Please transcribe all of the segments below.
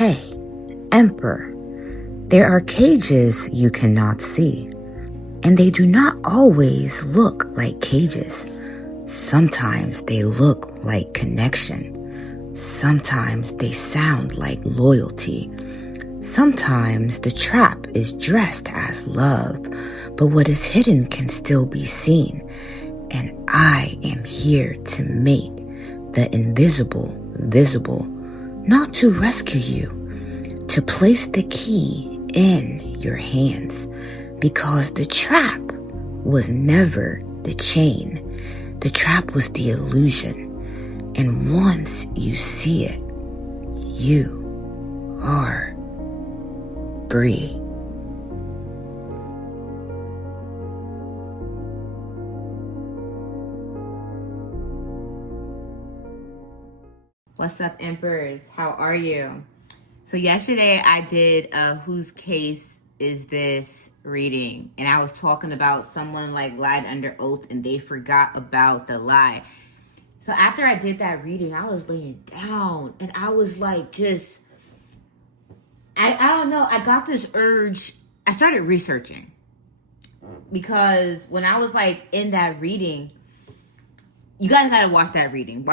Hey, Emperor, there are cages you cannot see, and they do not always look like cages. Sometimes they look like connection. Sometimes they sound like loyalty. Sometimes the trap is dressed as love, but what is hidden can still be seen. And I am here to make the invisible visible, not to rescue you, to place the key in your hands, because the trap was never the chain. The trap was the illusion. And once you see it, you are free. What's up, Emperors? How are you? So yesterday I did Whose Case Is This reading, and I was talking about someone like lied under oath and they forgot about the lie. So after I did that reading, I was laying down and I was like, I don't know, I got this urge. I started researching because when I was like in that reading, you guys gotta watch that reading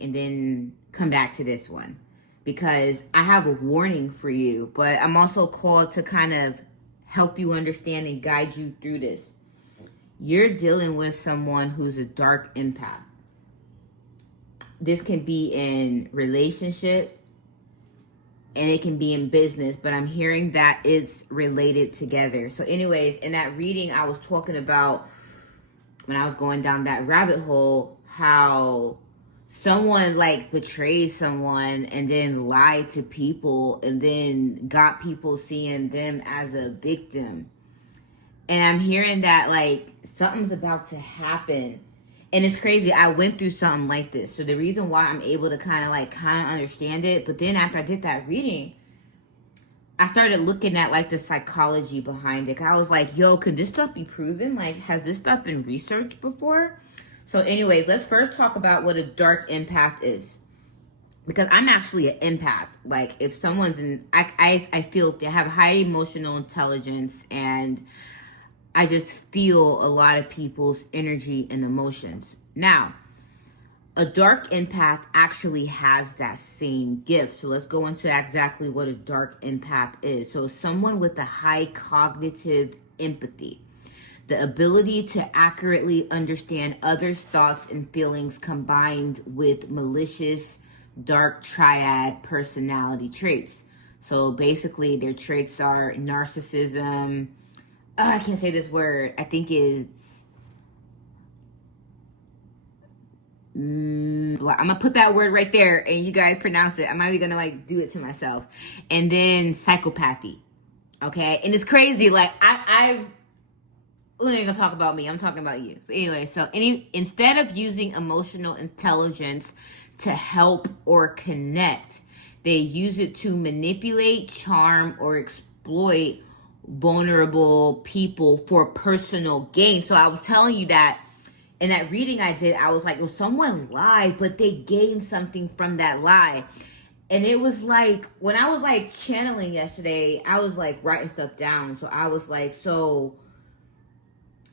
and then come back to this one, because I have a warning for you, but I'm also called to kind of help you understand and guide you through this. You're dealing with someone who's a dark empath. This can be in relationship and it can be in business, but I'm hearing that it's related together. So anyways, in that reading, I was talking about, when I was going down that rabbit hole, how someone like betrayed someone and then lied to people and then got people seeing them as a victim. And I'm hearing that like something's about to happen. And it's crazy. I went through something like this. So the reason why I'm able to kind of understand it. But then after I did that reading, I started looking at like the psychology behind it. I was like, yo, could this stuff be proven? Like, has this stuff been researched before? So anyways, let's first talk about what a dark empath is. Because I'm actually an empath. Like, if someone's I feel they have high emotional intelligence, and I just feel a lot of people's energy and emotions. Now, a dark empath actually has that same gift. So let's go into exactly what a dark empath is. So someone with a high cognitive empathy, the ability to accurately understand others' thoughts and feelings, combined with malicious dark triad personality traits. So basically their traits are narcissism. I can't say this word. I think it's I'm gonna put that word right there and you guys pronounce it. I'm not even gonna do it to myself. And then psychopathy. Okay. And it's crazy. Like I've we ain't gonna talk about me. I'm talking about you. So anyway, instead of using emotional intelligence to help or connect, they use it to manipulate, charm, or exploit vulnerable people for personal gain. So I was telling you that in that reading I did, I was like, well, someone lied, but they gained something from that lie. And it was like, when I was channeling yesterday, I was writing stuff down. So I was like, so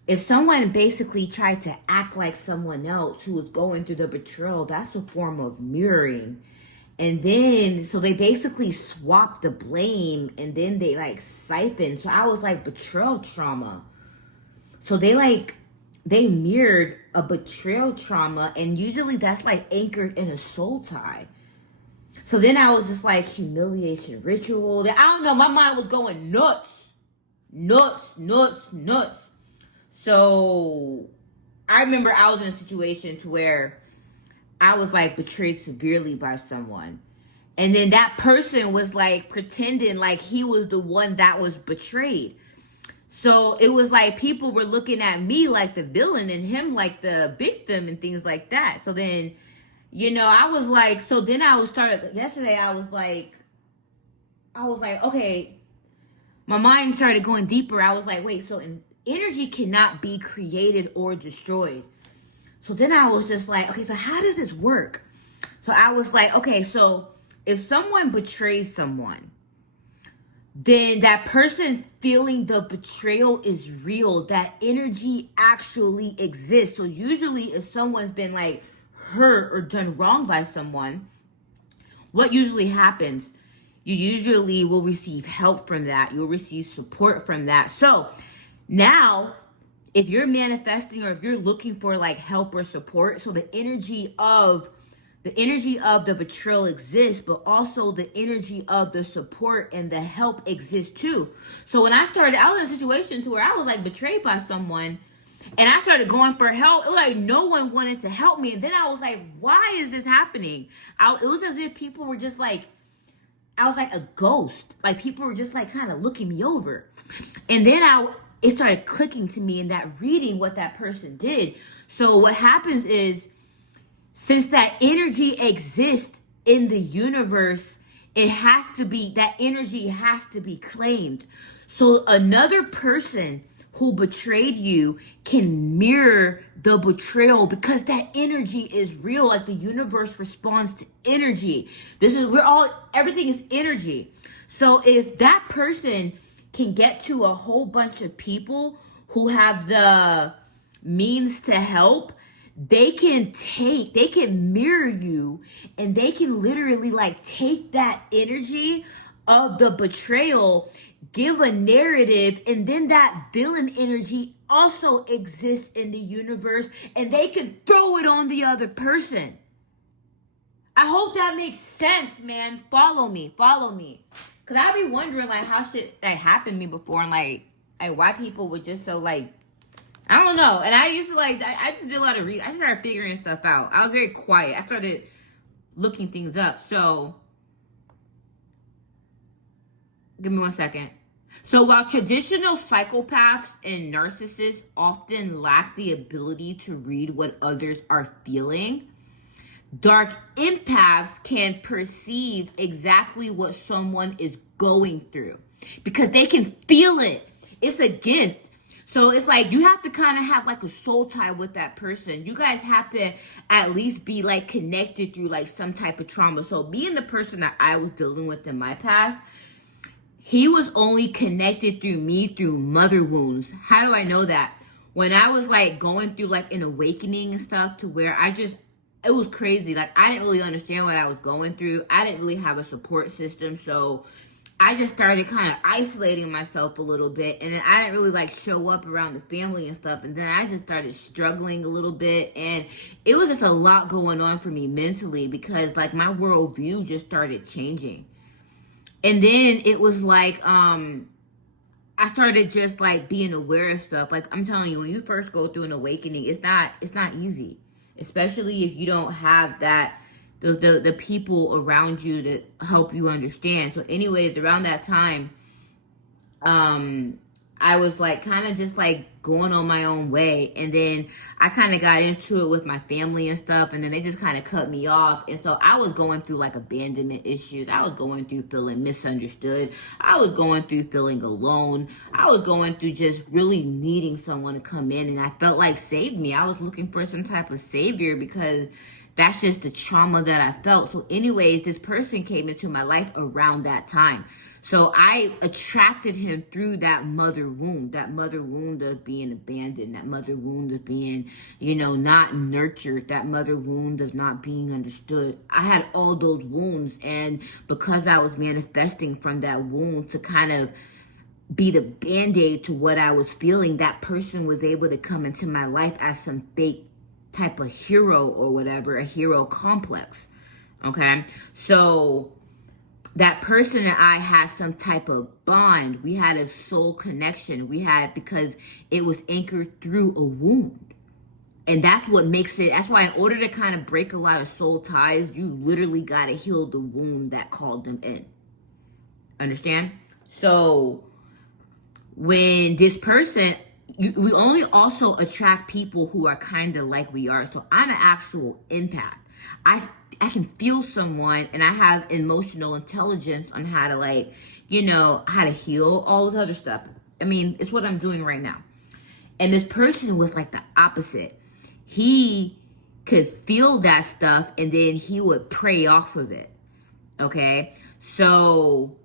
if someone basically tried to act like someone else who was going through the betrayal, that's a form of mirroring. And then, so they basically swapped the blame, and then they siphoned. So I was betrayal trauma. So they mirrored a betrayal trauma, and usually that's anchored in a soul tie. So then I was just humiliation ritual. I don't know, my mind was going nuts. So I remember I was in a situation to where I was betrayed severely by someone. And then that person was pretending he was the one that was betrayed. So it was people were looking at me like the villain and him like the victim and things like that. So then, I was so then yesterday I was okay, my mind started going deeper. I was wait, so energy cannot be created or destroyed. So then I was just okay, so how does this work? So I was okay, so if someone betrays someone, then that person feeling the betrayal is real. That energy actually exists. So usually if someone's been like hurt or done wrong by someone, what usually happens, you usually will receive help from that. You'll receive support from that. So now, if you're manifesting or if you're looking for like help or support, so the energy of the betrayal exists, but also the energy of the support and the help exists too. So when I was in a situation to where I was like betrayed by someone, and I started going for help. It was like no one wanted to help me. And then I was like, why is this happening? It was as if people were just like, I was like a ghost. Like people were just like kind of looking me over. And then it started clicking to me in that reading what that person did. So what happens is, since that energy exists in the universe, that energy has to be claimed. So another person who betrayed you can mirror the betrayal because that energy is real. Like the universe responds to energy. Everything is energy. So if that person can get to a whole bunch of people who have the means to help, they can mirror you, and they can literally like take that energy of the betrayal, give a narrative, and then that villain energy also exists in the universe, and they can throw it on the other person. I hope that makes sense, man. Follow me. Cause I be wondering like how shit that happened to me before, and like why people would just so like, I don't know. And I used to like, I just did a lot of reading. I started figuring stuff out. I was very quiet. I started looking things up. So, give me 1 second. So while traditional psychopaths and narcissists often lack the ability to read what others are feeling, dark empaths can perceive exactly what someone is going through because they can feel it. It's a gift. So it's like you have to kind of have like a soul tie with that person. You guys have to at least be like connected through like some type of trauma. So being the person that I was dealing with in my past, he was only connected through me through mother wounds. How do I know that? When I was like going through like an awakening and stuff to where it was crazy. Like I didn't really understand what I was going through. I didn't really have a support system. So I just started kind of isolating myself a little bit, and then I didn't really like show up around the family and stuff, and then I just started struggling a little bit, and it was just a lot going on for me mentally because like my worldview just started changing. And then it was like I started just like being aware of stuff. Like I'm telling you, when you first go through an awakening, it's not easy, especially if you don't have that the people around you that help you understand. So anyways, around that time, I was like kind of just like going on my own way, and then I kind of got into it with my family and stuff, and then they just kind of cut me off. And so I was going through like abandonment issues. I was going through feeling misunderstood. I was going through feeling alone. I was going through just really needing someone to come in, and I felt like save me. I was looking for some type of savior because that's just the trauma that I felt. So anyways, this person came into my life around that time. So I attracted him through that mother wound of being abandoned, that mother wound of being, not nurtured, that mother wound of not being understood. I had all those wounds, and because I was manifesting from that wound to kind of be the band-aid to what I was feeling, that person was able to come into my life as some fake type of hero or whatever, a hero complex. Okay, so that person and I had some type of bond. We had a soul connection. Because it was anchored through a wound. And that's what makes it, that's why in order to kind of break a lot of soul ties, you literally got to heal the wound that called them in. Understand? So when this person, we only also attract people who are kind of like we are. So I'm an actual empath. I can feel someone, and I have emotional intelligence on how to how to heal, all this other stuff. I mean, it's what I'm doing right now. And this person was like the opposite. He could feel that stuff, and then he would prey off of it. Okay, so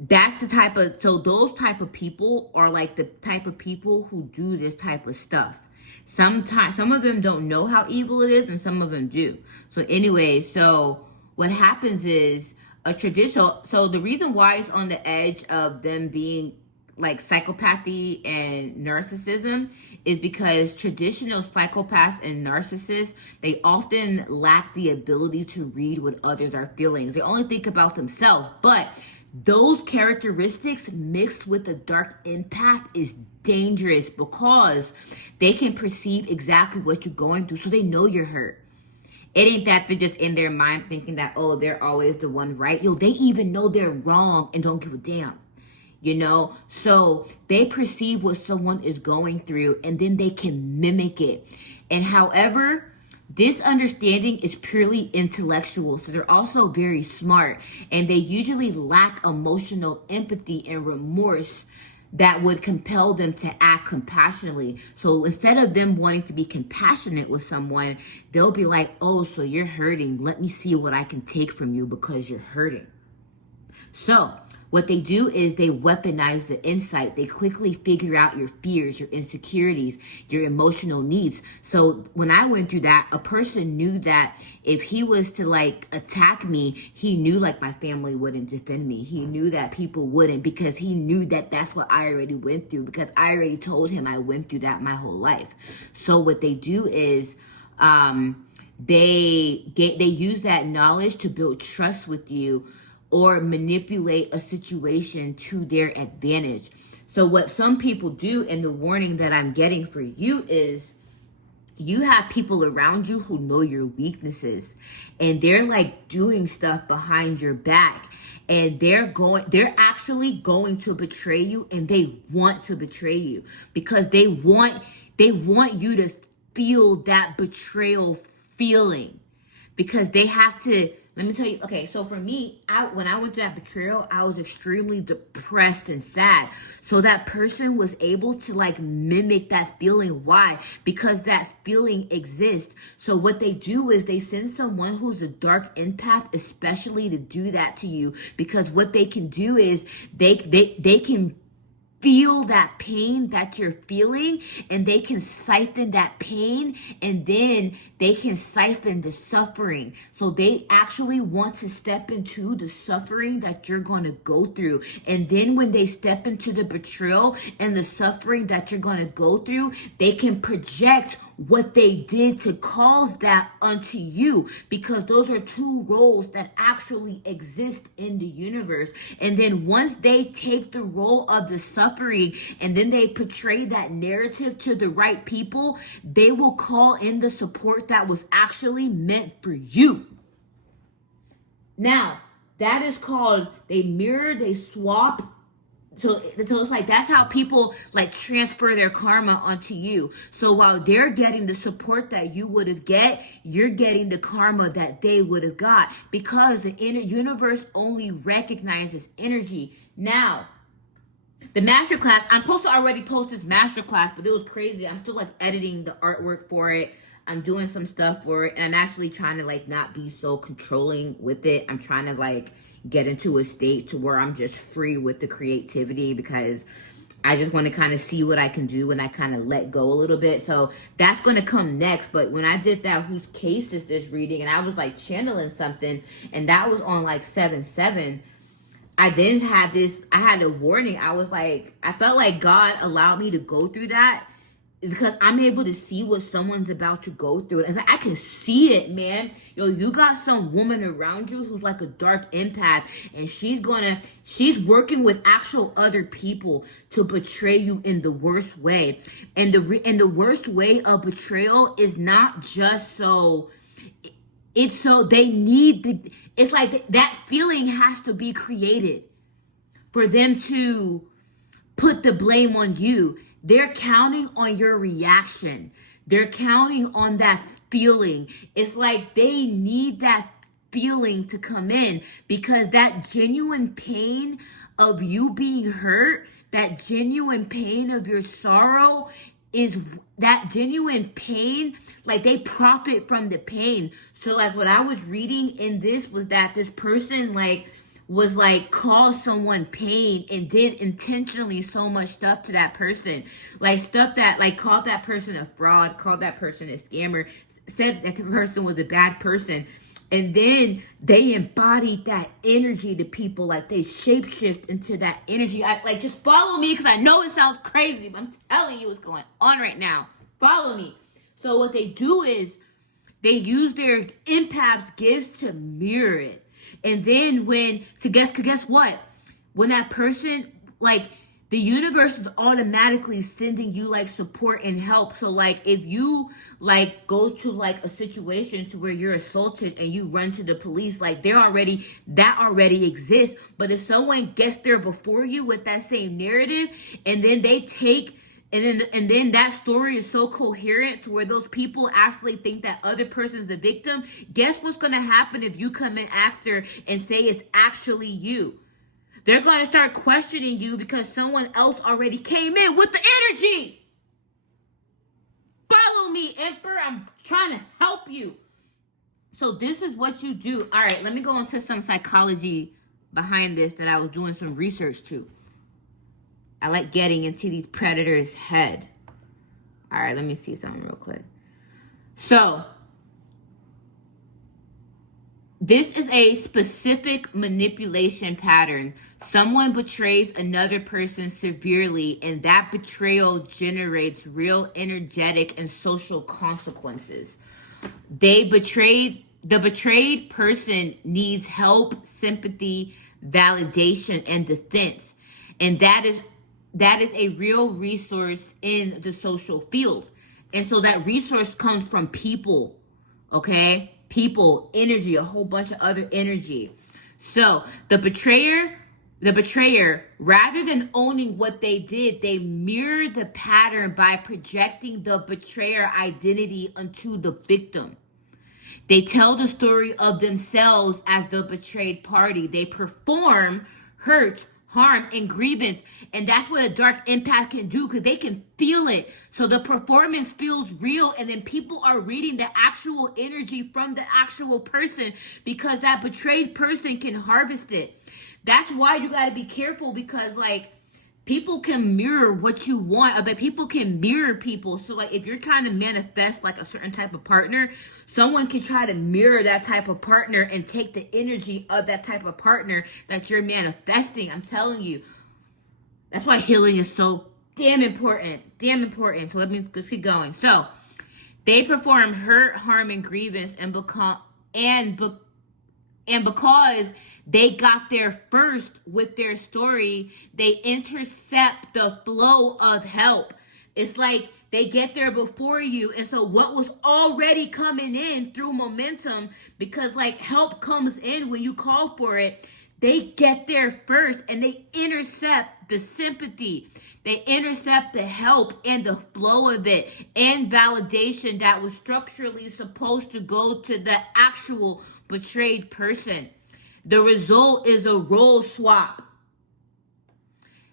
that's the type of, so those type of people are like the type of people who do this type of stuff. Sometimes some of them don't know how evil it is, and some of them do. So anyway, so what happens is a traditional, so the reason why it's on the edge of them being like psychopathy and narcissism is because traditional psychopaths and narcissists, they often lack the ability to read what others are feeling. They only think about themselves. But those characteristics mixed with a dark empath is dangerous because they can perceive exactly what you're going through, so they know you're hurt. It ain't that they're just in their mind thinking that, oh, they're always the one right. Yo, they even know they're wrong and don't give a damn. You know, so they perceive what someone is going through and then they can mimic it. And however, this understanding is purely intellectual, so they're also very smart, and they usually lack emotional empathy and remorse that would compel them to act compassionately. So instead of them wanting to be compassionate with someone, they'll be like, oh, so you're hurting. Let me see what I can take from you because you're hurting. So what they do is they weaponize the insight. They quickly figure out your fears, your insecurities, your emotional needs. So when I went through that, a person knew that if he was to like attack me, he knew like my family wouldn't defend me. He knew that people wouldn't, because he knew that that's what I already went through, because I already told him I went through that my whole life. So what they do is they use that knowledge to build trust with you or manipulate a situation to their advantage. So what some people do, and the warning that I'm getting for you is, you have people around you who know your weaknesses, and they're like doing stuff behind your back, and they're actually going to betray you, and they want to betray you because they want you to feel that betrayal feeling, because they have to. Let me tell you, okay, so for me, when I went through that betrayal, I was extremely depressed and sad. So that person was able to like mimic that feeling. Why? Because that feeling exists. So what they do is they send someone who's a dark empath, especially to do that to you, because what they can do is they can feel that pain that you're feeling, and they can siphon that pain, and then they can siphon the suffering. So they actually want to step into the suffering that you're going to go through. And then when they step into the betrayal and the suffering that you're going to go through, they can project what they did to cause that unto you, because those are two roles that actually exist in the universe. And then once they take the role of the suffering and then they portray that narrative to the right people, they will call in the support that was actually meant for you. Now, that is called, they mirror, they swap. So it's like, that's how people like transfer their karma onto you. So while they're getting the support that you would have get, you're getting the karma that they would have got, because the inner universe only recognizes energy. Now, the masterclass, I'm supposed to already post this masterclass, but it was crazy. I'm still like editing the artwork for it. I'm doing some stuff for it, and I'm actually trying to like not be so controlling with it. I'm trying to like get into a state to where I'm just free with the creativity, because I just want to kind of see what I can do when I kind of let go a little bit. So that's going to come next. But when I did that whose case is this reading, and I was like channeling something, and that was on like 7/7, I then had this, I had a warning. I was like, I felt like God allowed me to go through that because I'm able to see what someone's about to go through. It's like, I can see it, man. Yo, you got some woman around you who's like a dark empath, and she's working with actual other people to betray you in the worst way. And the worst way of betrayal is not just so, it's so they need it's like that feeling has to be created for them to put the blame on you. They're counting on your reaction. They're counting on that feeling. It's like they need that feeling to come in, because that genuine pain of you being hurt, that genuine pain of your sorrow, is that genuine pain, like they profit from the pain. So like what I was reading in this was that this person like was like caused someone pain and did intentionally so much stuff to that person, like stuff that like called that person a fraud, called that person a scammer, said that the person was a bad person. And then they embodied that energy to people, like they shapeshift into that energy. Like just follow me, because I know it sounds crazy, but I'm telling you what's going on right now. Follow me. So what they do is they use their empath's gifts to mirror it. And then guess what? When that person, like, the universe is automatically sending you like support and help. So like if you like go to like a situation to where you're assaulted and you run to the police, like that already exists. But if someone gets there before you with that same narrative, and then they take and then that story is so coherent to where those people actually think that other person's the victim, guess what's going to happen if you come in after and say it's actually you? They're going to start questioning you because someone else already came in with the energy. Follow me, Emperor. I'm trying to help you. So this is what you do. All right, let me go into some psychology behind this that I was doing some research to. I like getting into these predators' head. All right, let me see something real quick. So this is a specific manipulation pattern. Someone betrays another person severely, and that betrayal generates real energetic and social consequences. The betrayed person needs help, sympathy, validation, and defense. And that is a real resource in the social field. And so that resource comes from people, okay? People, energy, a whole bunch of other energy. So the betrayer, rather than owning what they did, they mirror the pattern by projecting the betrayer identity onto the victim. They tell the story of themselves as the betrayed party. They perform hurt, harm, and grievance. And that's what a dark empath can do, because they can feel it. So the performance feels real, and then people are reading the actual energy from the actual person because that betrayed person can harvest it. That's why you got to be careful, because like people can mirror what you want, but people can mirror people. So like if you're trying to manifest like a certain type of partner, someone can try to mirror that type of partner and take the energy of that type of partner that you're manifesting. I'm telling you. That's why healing is so damn important. So let's keep going. So they perform hurt, harm, and grievance because they got there first with their story, they intercept the flow of help. It's like they get there before you. And so what was already coming in through momentum, because like help comes in when you call for it, they get there first and they intercept the sympathy. They intercept the help and the flow of it and validation that was structurally supposed to go to the actual betrayed person. The result is a role swap.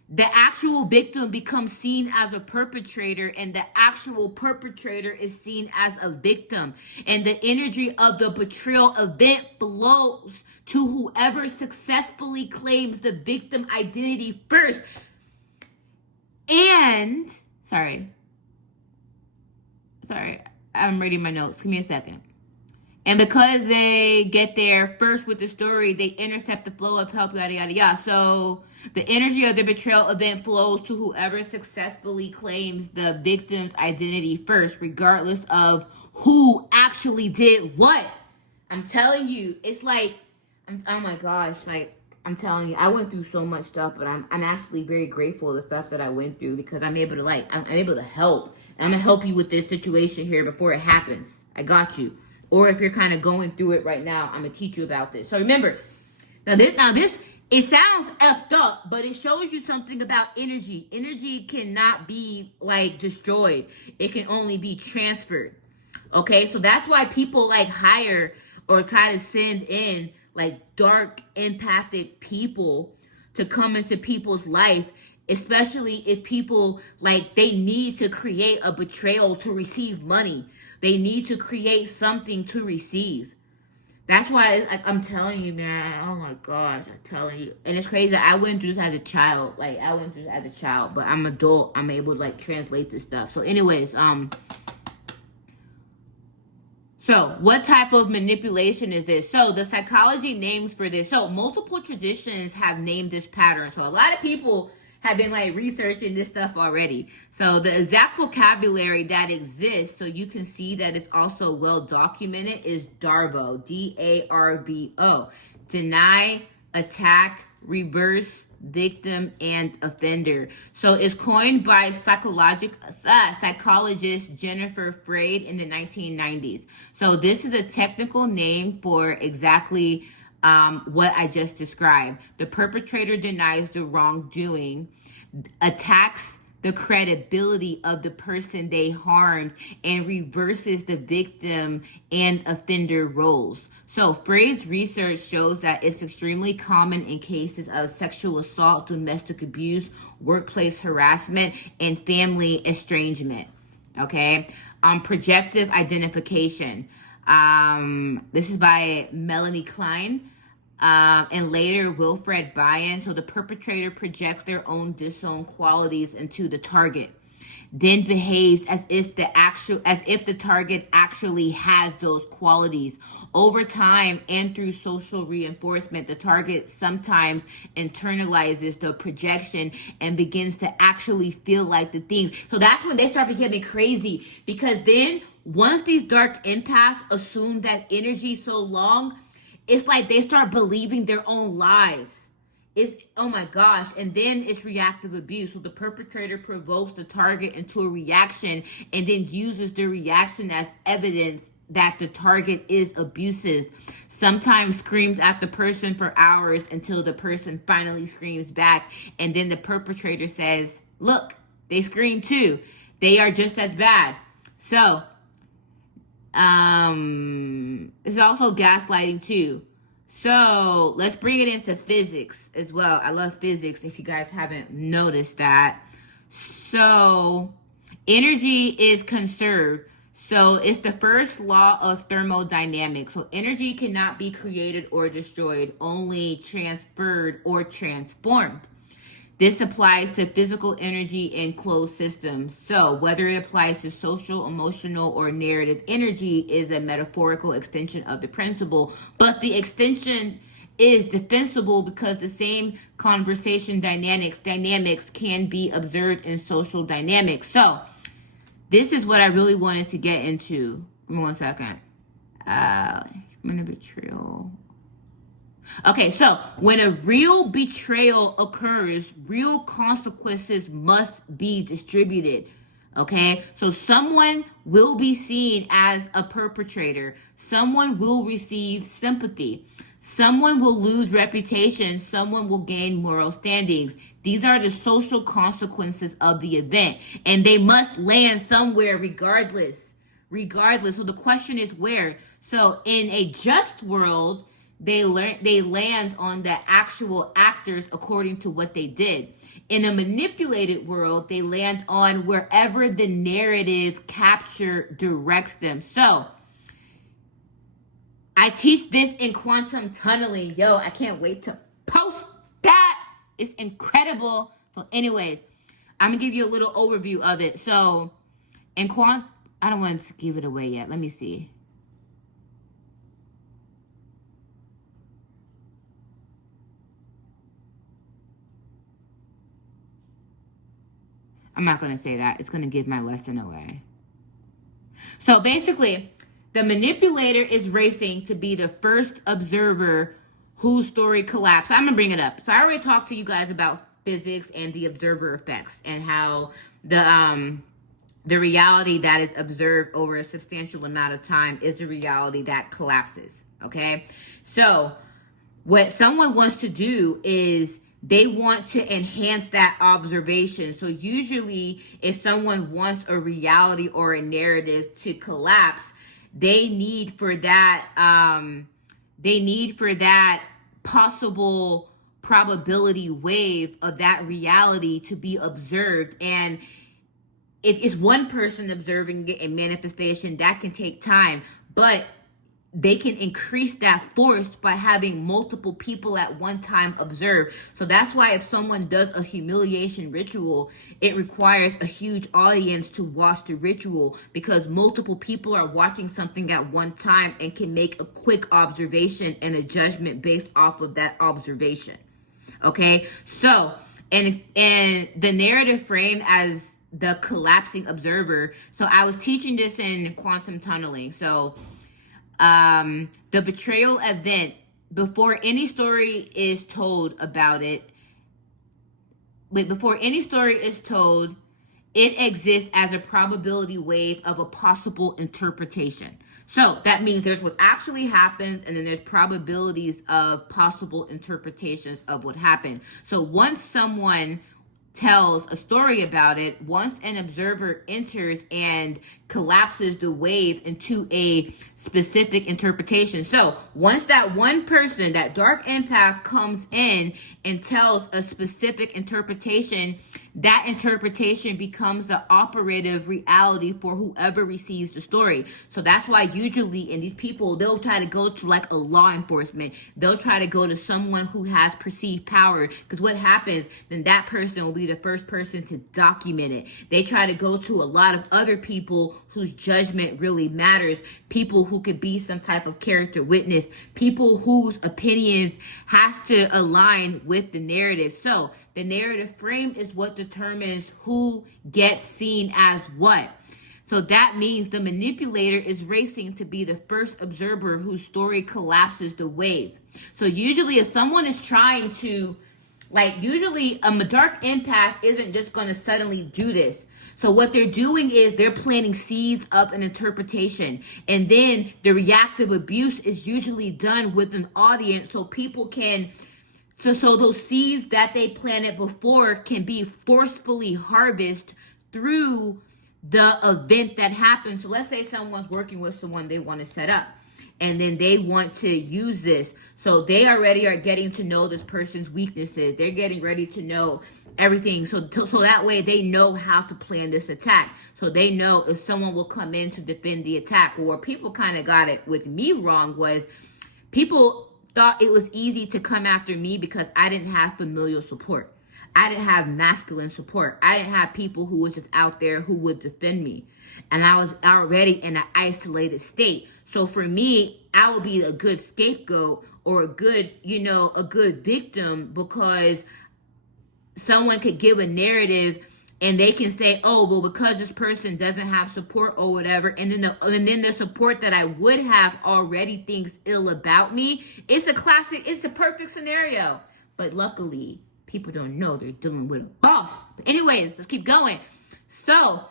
The actual victim becomes seen as a perpetrator, and the actual perpetrator is seen as a victim. And the energy of the betrayal event flows to whoever successfully claims the victim identity first. And, sorry, I'm reading my notes. Give me a second. And because they get there first with the story, they intercept the flow of help, yada, yada, yada. So the energy of the betrayal event flows to whoever successfully claims the victim's identity first, regardless of who actually did what. I'm telling you, it's like, oh my gosh, like, I'm telling you, I went through so much stuff, but I'm actually very grateful for the stuff that I went through, because I'm able to help. And I'm going to help you with this situation here before it happens. I got you. Or if you're kind of going through it right now, I'm going to teach you about this. So remember, this, it sounds effed up, but it shows you something about energy. Energy cannot be like destroyed. It can only be transferred. Okay, so that's why people like hire or try to send in like dark empathic people to come into people's life especially if people like they need to create a betrayal to receive money. They need to create something to receive. That's why like, I'm telling you, man. Oh my gosh, I'm telling you. And it's crazy. I went through this as a child. Like I went through this as a child, but I'm adult. I'm able to like translate this stuff. So anyways, so what type of manipulation is this? So the psychology names for this. So multiple traditions have named this pattern. So a lot of people have been like researching this stuff already. So the exact vocabulary that exists, so you can see that it's also well documented, is DARVO, DARVO. Deny, attack, reverse, victim, and offender. So it's coined by psychologist Jennifer Freyd in the 1990s. So this is a technical name for exactly what I just described. The perpetrator denies the wrongdoing, attacks the credibility of the person they harmed, and reverses the victim and offender roles. So Freyd's research shows that it's extremely common in cases of sexual assault, domestic abuse, workplace harassment, and family estrangement. Okay. Projective identification. This is by Melanie Klein. And later Wilfred Bryan. So the perpetrator projects their own disowned qualities into the target, then behaves as if the target actually has those qualities. Over time and through social reinforcement, the target sometimes internalizes the projection and begins to actually feel like the things. So that's when they start becoming crazy, because then once these dark empaths assume that energy so long, it's like they start believing their own lies. It's, oh my gosh. And then it's reactive abuse. So the perpetrator provokes the target into a reaction and then uses the reaction as evidence that the target is abusive. Sometimes screams at the person for hours until the person finally screams back. And then the perpetrator says, look, they scream too. They are just as bad. So, it's also gaslighting too. So let's bring it into physics as well. I love physics, if you guys haven't noticed that. So energy is conserved. So it's the first law of thermodynamics. So energy cannot be created or destroyed, only transferred or transformed. This applies to physical energy in closed systems. So whether it applies to social, emotional, or narrative energy is a metaphorical extension of the principle. But the extension is defensible because the same conversation dynamics can be observed in social dynamics. So this is what I really wanted to get into. Give me 1 second. Betrayal. Okay, so when a real betrayal occurs, real consequences must be distributed. Okay, so someone will be seen as a perpetrator. Someone will receive sympathy. Someone will lose reputation. Someone will gain moral standings. These are the social consequences of the event, and they must land somewhere regardless. So the question is where? So in a just world, they land on the actual actors according to what they did. In a manipulated world, they land on wherever the narrative capture directs them. So I teach this in quantum tunneling. Yo, I can't wait to post that. It's incredible. So anyways, I'm going to give you a little overview of it. So in I don't want to give it away yet. Let me see. I'm not going to say that. It's going to give my lesson away. So basically, the manipulator is racing to be the first observer whose story collapsed. I'm going to bring it up. So I already talked to you guys about physics and the observer effects and how the reality that is observed over a substantial amount of time is the reality that collapses. Okay? So what someone wants to do is they want to enhance that observation. So usually if someone wants a reality or a narrative to collapse, they need for that possible probability wave of that reality to be observed. And if it's one person observing it in manifestation, that can take time, but they can increase that force by having multiple people at one time observe. So that's why if someone does a humiliation ritual, it requires a huge audience to watch the ritual, because multiple people are watching something at one time and can make a quick observation and a judgment based off of that observation. Okay, so and the narrative frame as the collapsing observer. So I was teaching this in quantum tunneling. So the betrayal event, before any story is told about it, before any story is told, it exists as a probability wave of a possible interpretation. So that means there's what actually happens, and then there's probabilities of possible interpretations of what happened. So once someone tells a story about it, once an observer enters and collapses the wave into a specific interpretation. So once that one person, that dark empath, comes in and tells a specific interpretation, that interpretation becomes the operative reality for whoever receives the story. So that's why usually in these people, they'll try to go to like a law enforcement. They'll try to go to someone who has perceived power, because what happens, then that person will be the first person to document it. They try to go to a lot of other people whose judgment really matters, people who could be some type of character witness, people whose opinions has to align with the narrative. So the narrative frame is what determines who gets seen as what. So that means the manipulator is racing to be the first observer whose story collapses the wave. So usually if someone is trying to, usually a dark empath isn't just going to suddenly do this. So what they're doing is they're planting seeds of an interpretation. And then the reactive abuse is usually done with an audience, so people can, so those seeds that they planted before can be forcefully harvested through the event that happened. So let's say someone's working with someone they want to set up, and then they want to use this. So they already are getting to know this person's weaknesses. They're getting ready to know everything. So that way they know how to plan this attack. So they know if someone will come in to defend the attack. Or where people kind of got it with me wrong was people thought it was easy to come after me because I didn't have familial support. I didn't have masculine support. I didn't have people who was just out there who would defend me. And I was already in an isolated state. So for me, I would be a good scapegoat or a good victim, because someone could give a narrative and they can say, oh, well, because this person doesn't have support or whatever, and then the support that I would have already thinks ill about me. It's a perfect scenario. But luckily, people don't know they're dealing with a boss. But anyways, let's keep going. So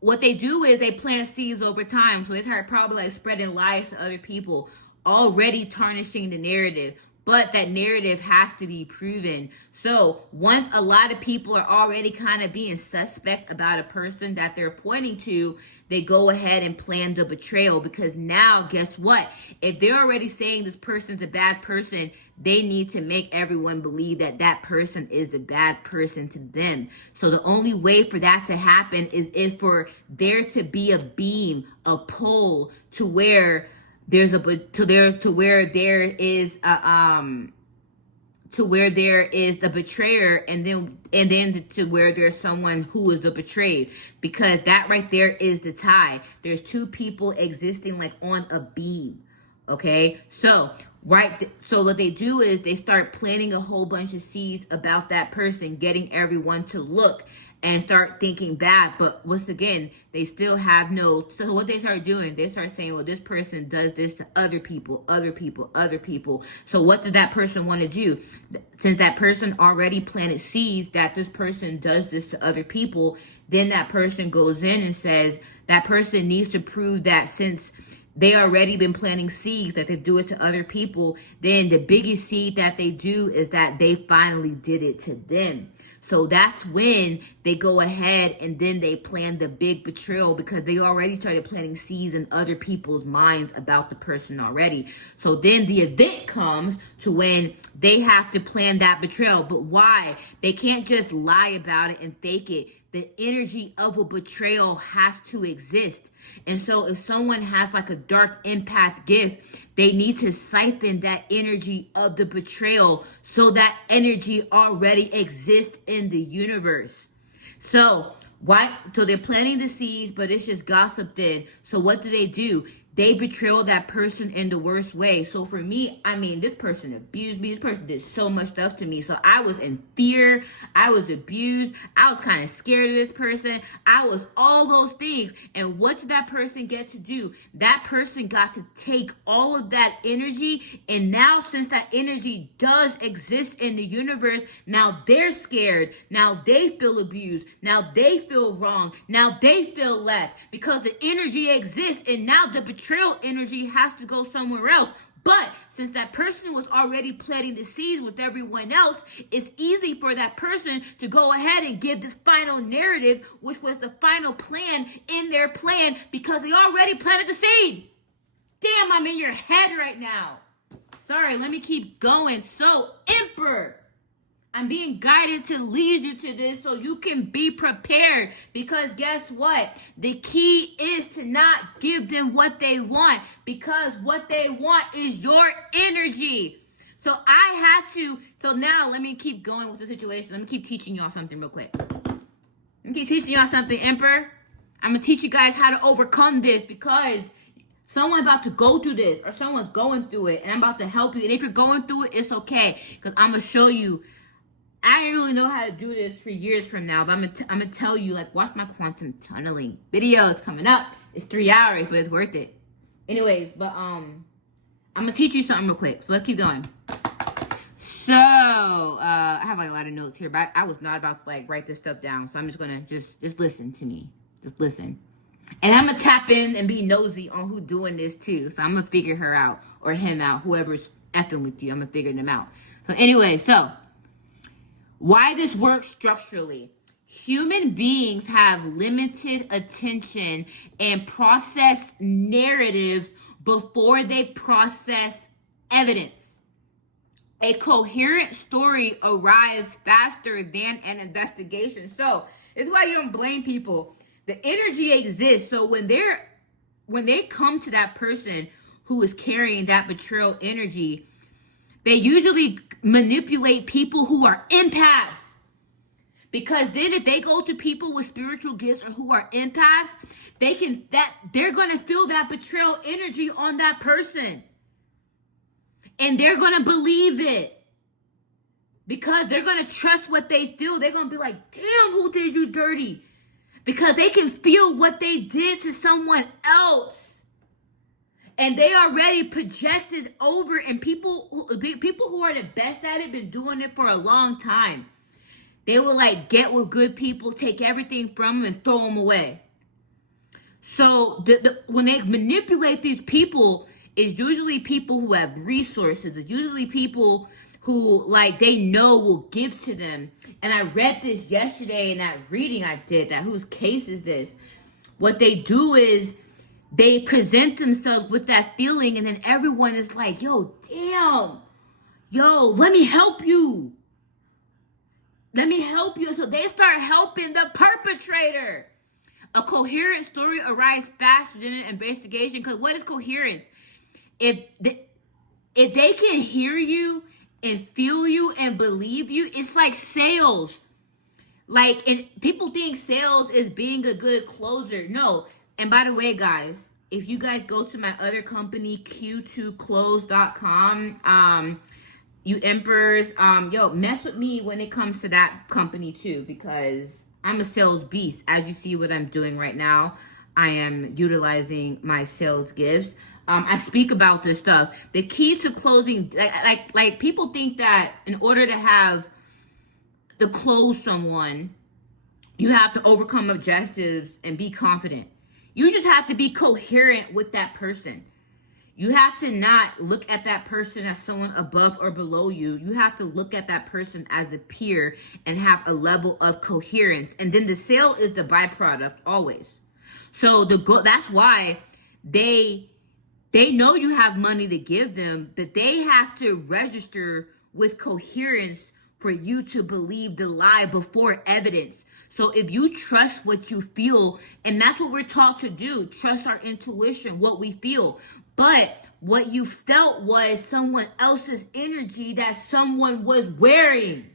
what they do is they plant seeds over time. So they start probably spreading lies to other people, already tarnishing the narrative. But that narrative has to be proven. So once a lot of people are already kind of being suspect about a person that they're pointing to, they go ahead and plan the betrayal, because now guess what? If they're already saying this person's a bad person, they need to make everyone believe that that person is a bad person to them. So the only way for that to happen is if for there to be a beam, a pole to where there is the betrayer, and then to where there's someone who is the betrayed, because that right there is the tie. There's two people existing like on a beam. Okay, so what they do is they start planting a whole bunch of seeds about that person, getting everyone to look and start thinking bad. But once again, they still have so what they start doing, they start saying, well, this person does this to other people. So what did that person want to do? Since that person already planted seeds that this person does this to other people, then that person goes in and says that person needs to prove that since they already been planting seeds that they do it to other people. Then the biggest seed that they do is that they finally did it to them. So that's when they go ahead and then they plan the big betrayal, because they already started planting seeds in other people's minds about the person already. So then the event comes to when they have to plan that betrayal. But why? They can't just lie about it and fake it. The energy of a betrayal has to exist. And so if someone has like a dark empath gift, they need to siphon that energy of the betrayal so that energy already exists in the universe. So they're planting the seeds, but it's just gossip then. So what do? They betrayal that person in the worst way. So for me, I mean, this person abused me. This person did so much stuff to me. So I was in fear. I was abused. I was kind of scared of this person. I was all those things. And what did that person get to do? That person got to take all of that energy. And now, since that energy does exist in the universe, now they're scared. Now they feel abused. Now they feel wrong. Now they feel less, because the energy exists. And now the betrayal energy has to go somewhere else. But since that person was already planting the seeds with everyone else, it's easy for that person to go ahead and give this final narrative, which was the final plan in their plan, because they already planted the seed. Damn, I'm in your head right now. Sorry, let me keep going. So, Emperor, I'm being guided to lead you to this so you can be prepared. Because guess what? The key is to not give them what they want, because what they want is your energy. So now let me keep going with the situation. Let me keep teaching y'all something real quick. Let me keep teaching y'all something, Emperor. I'm going to teach you guys how to overcome this, because someone's about to go through this, or someone's going through it, and I'm about to help you. And if you're going through it, it's okay, because I'm going to show you. I didn't really know how to do this for years from now, but I'm gonna tell you, like, watch my quantum tunneling videos coming up. It's 3 hours, but it's worth it. Anyways, but I'm gonna teach you something real quick. So let's keep going. So I have like a lot of notes here, but I was not about to like write this stuff down. So I'm just gonna just listen to me. Just listen. And I'm gonna tap in and be nosy on who's doing this too. So I'm gonna figure her out, or him out, whoever's effing with you. I'm gonna figure them out. So anyway, why this works structurally. Human beings have limited attention and process narratives before they process evidence. A coherent story arrives faster than an investigation. So it's why you don't blame people. The energy exists. So when they come to that person who is carrying that betrayal energy, they usually manipulate people who are empaths. Because then if they go to people with spiritual gifts or who are empaths, they're going to feel that betrayal energy on that person. And they're going to believe it. Because they're going to trust what they feel. They're going to be like, damn, who did you dirty? Because they can feel what they did to someone else. And they already projected over, and people who are the best at it, been doing it for a long time. They will like get with good people, take everything from them, and throw them away. So when they manipulate these people, it's usually people who have resources. It's usually people who like they know will give to them. And I read this yesterday in that reading I did. That whose case is this? What they do is, they present themselves with that feeling, and then everyone is like, yo, damn. Yo, let me help you. Let me help you. So they start helping the perpetrator. A coherent story arrives faster than an investigation. Because what is coherence? If they can hear you and feel you and believe you, it's like sales. Like, and people think sales is being a good closer. No. And by the way, guys, if you guys go to my other company, q2close.com, you emperors, mess with me when it comes to that company too, because I'm a sales beast. As you see what I'm doing right now, I am utilizing my sales gifts. I speak about this stuff. The key to closing, like people think that in order to close someone, you have to overcome objectives and be confident. You just have to be coherent with that person. You have to not look at that person as someone above or below you. You have to look at that person as a peer and have a level of coherence. And then the sale is the byproduct always. So that's why they know you have money to give them, but they have to register with coherence for you to believe the lie before evidence. So if you trust what you feel, and that's what we're taught to do, trust our intuition, what we feel. But what you felt was someone else's energy that someone was wearing.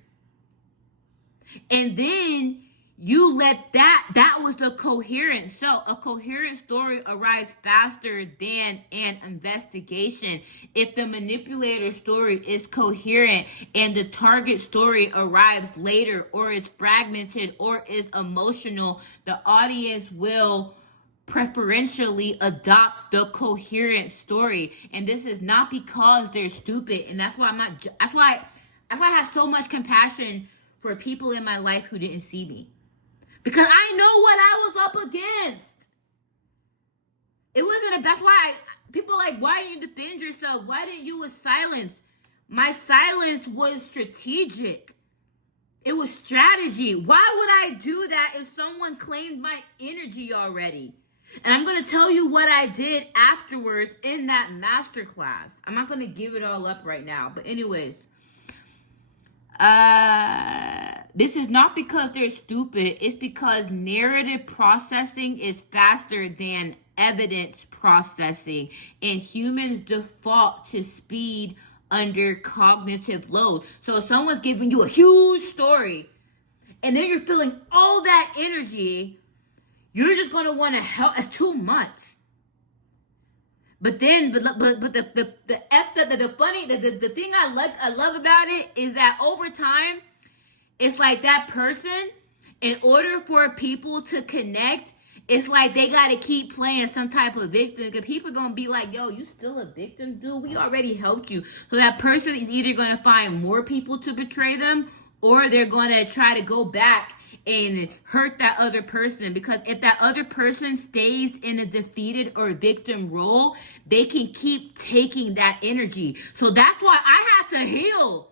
And then you let that was the coherence. So a coherent story arrives faster than an investigation. If the manipulator story is coherent and the target story arrives later or is fragmented or is emotional, the audience will preferentially adopt the coherent story. And this is not because they're stupid. And that's why that's why I have so much compassion for people in my life who didn't see me. Because I know what I was up against. It wasn't that's why people are like, why didn't you defend yourself? Why didn't you with silence? My silence was strategic. It was strategy. Why would I do that if someone claimed my energy already? And I'm going to tell you what I did afterwards in that masterclass. I'm not going to give it all up right now. But anyways, this is not because they're stupid. It's because narrative processing is faster than evidence processing. And humans default to speed under cognitive load. So if someone's giving you a huge story and then you're feeling all that energy, you're just going to want to help. It's too much. But then, the thing I love about it is that over time, it's like that person, in order for people to connect, it's like they got to keep playing some type of victim. Because people are going to be like, yo, you still a victim, dude? We already helped you. So that person is either going to find more people to betray them, or they're going to try to go back and hurt that other person. Because if that other person stays in a defeated or victim role, they can keep taking that energy. So that's why I had to heal.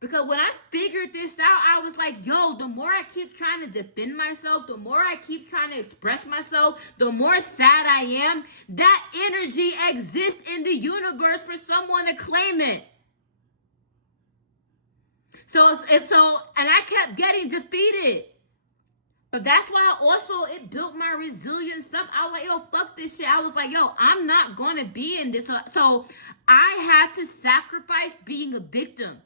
Because when I figured this out, I was like, yo, the more I keep trying to defend myself, the more I keep trying to express myself, the more sad I am. That energy exists in the universe for someone to claim it. And I kept getting defeated. But that's why also it built my resilience up. I was like, yo, fuck this shit. I was like, yo, I'm not going to be in this. So I had to sacrifice being a victim.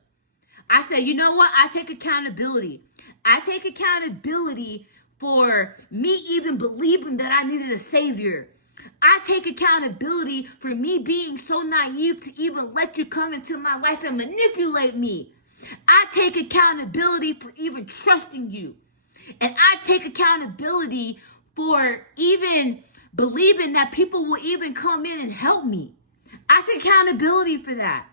I said, you know what? I take accountability. I take accountability for me even believing that I needed a savior. I take accountability for me being so naive to even let you come into my life and manipulate me. I take accountability for even trusting you. And I take accountability for even believing that people will even come in and help me. I take accountability for that.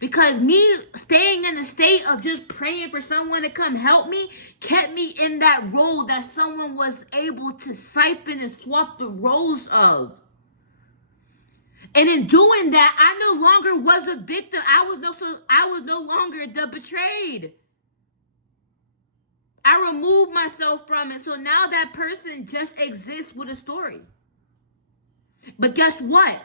Because me staying in the state of just praying for someone to come help me kept me in that role that someone was able to siphon and swap the roles of. And in doing that, I no longer was a victim. I was no longer the betrayed. I removed myself from it. So now that person just exists with a story. But guess what?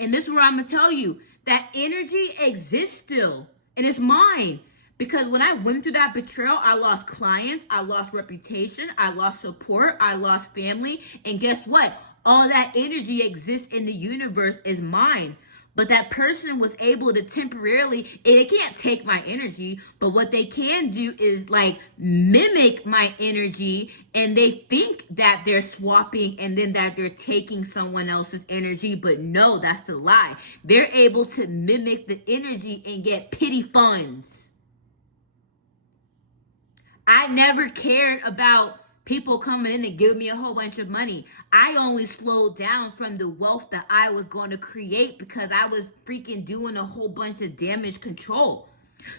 And this is where I'm going to tell you, that energy exists still. And it's mine. Because when I went through that betrayal, I lost clients, I lost reputation, I lost support, I lost family. And guess what? All that energy exists in the universe is mine. But that person was able to temporarily, it can't take my energy, but what they can do is like mimic my energy, and they think that they're swapping and then that they're taking someone else's energy, but no, that's a lie. They're able to mimic the energy and get pity funds. I never cared about people coming in and giving me a whole bunch of money. I only slowed down from the wealth that I was going to create because I was freaking doing a whole bunch of damage control.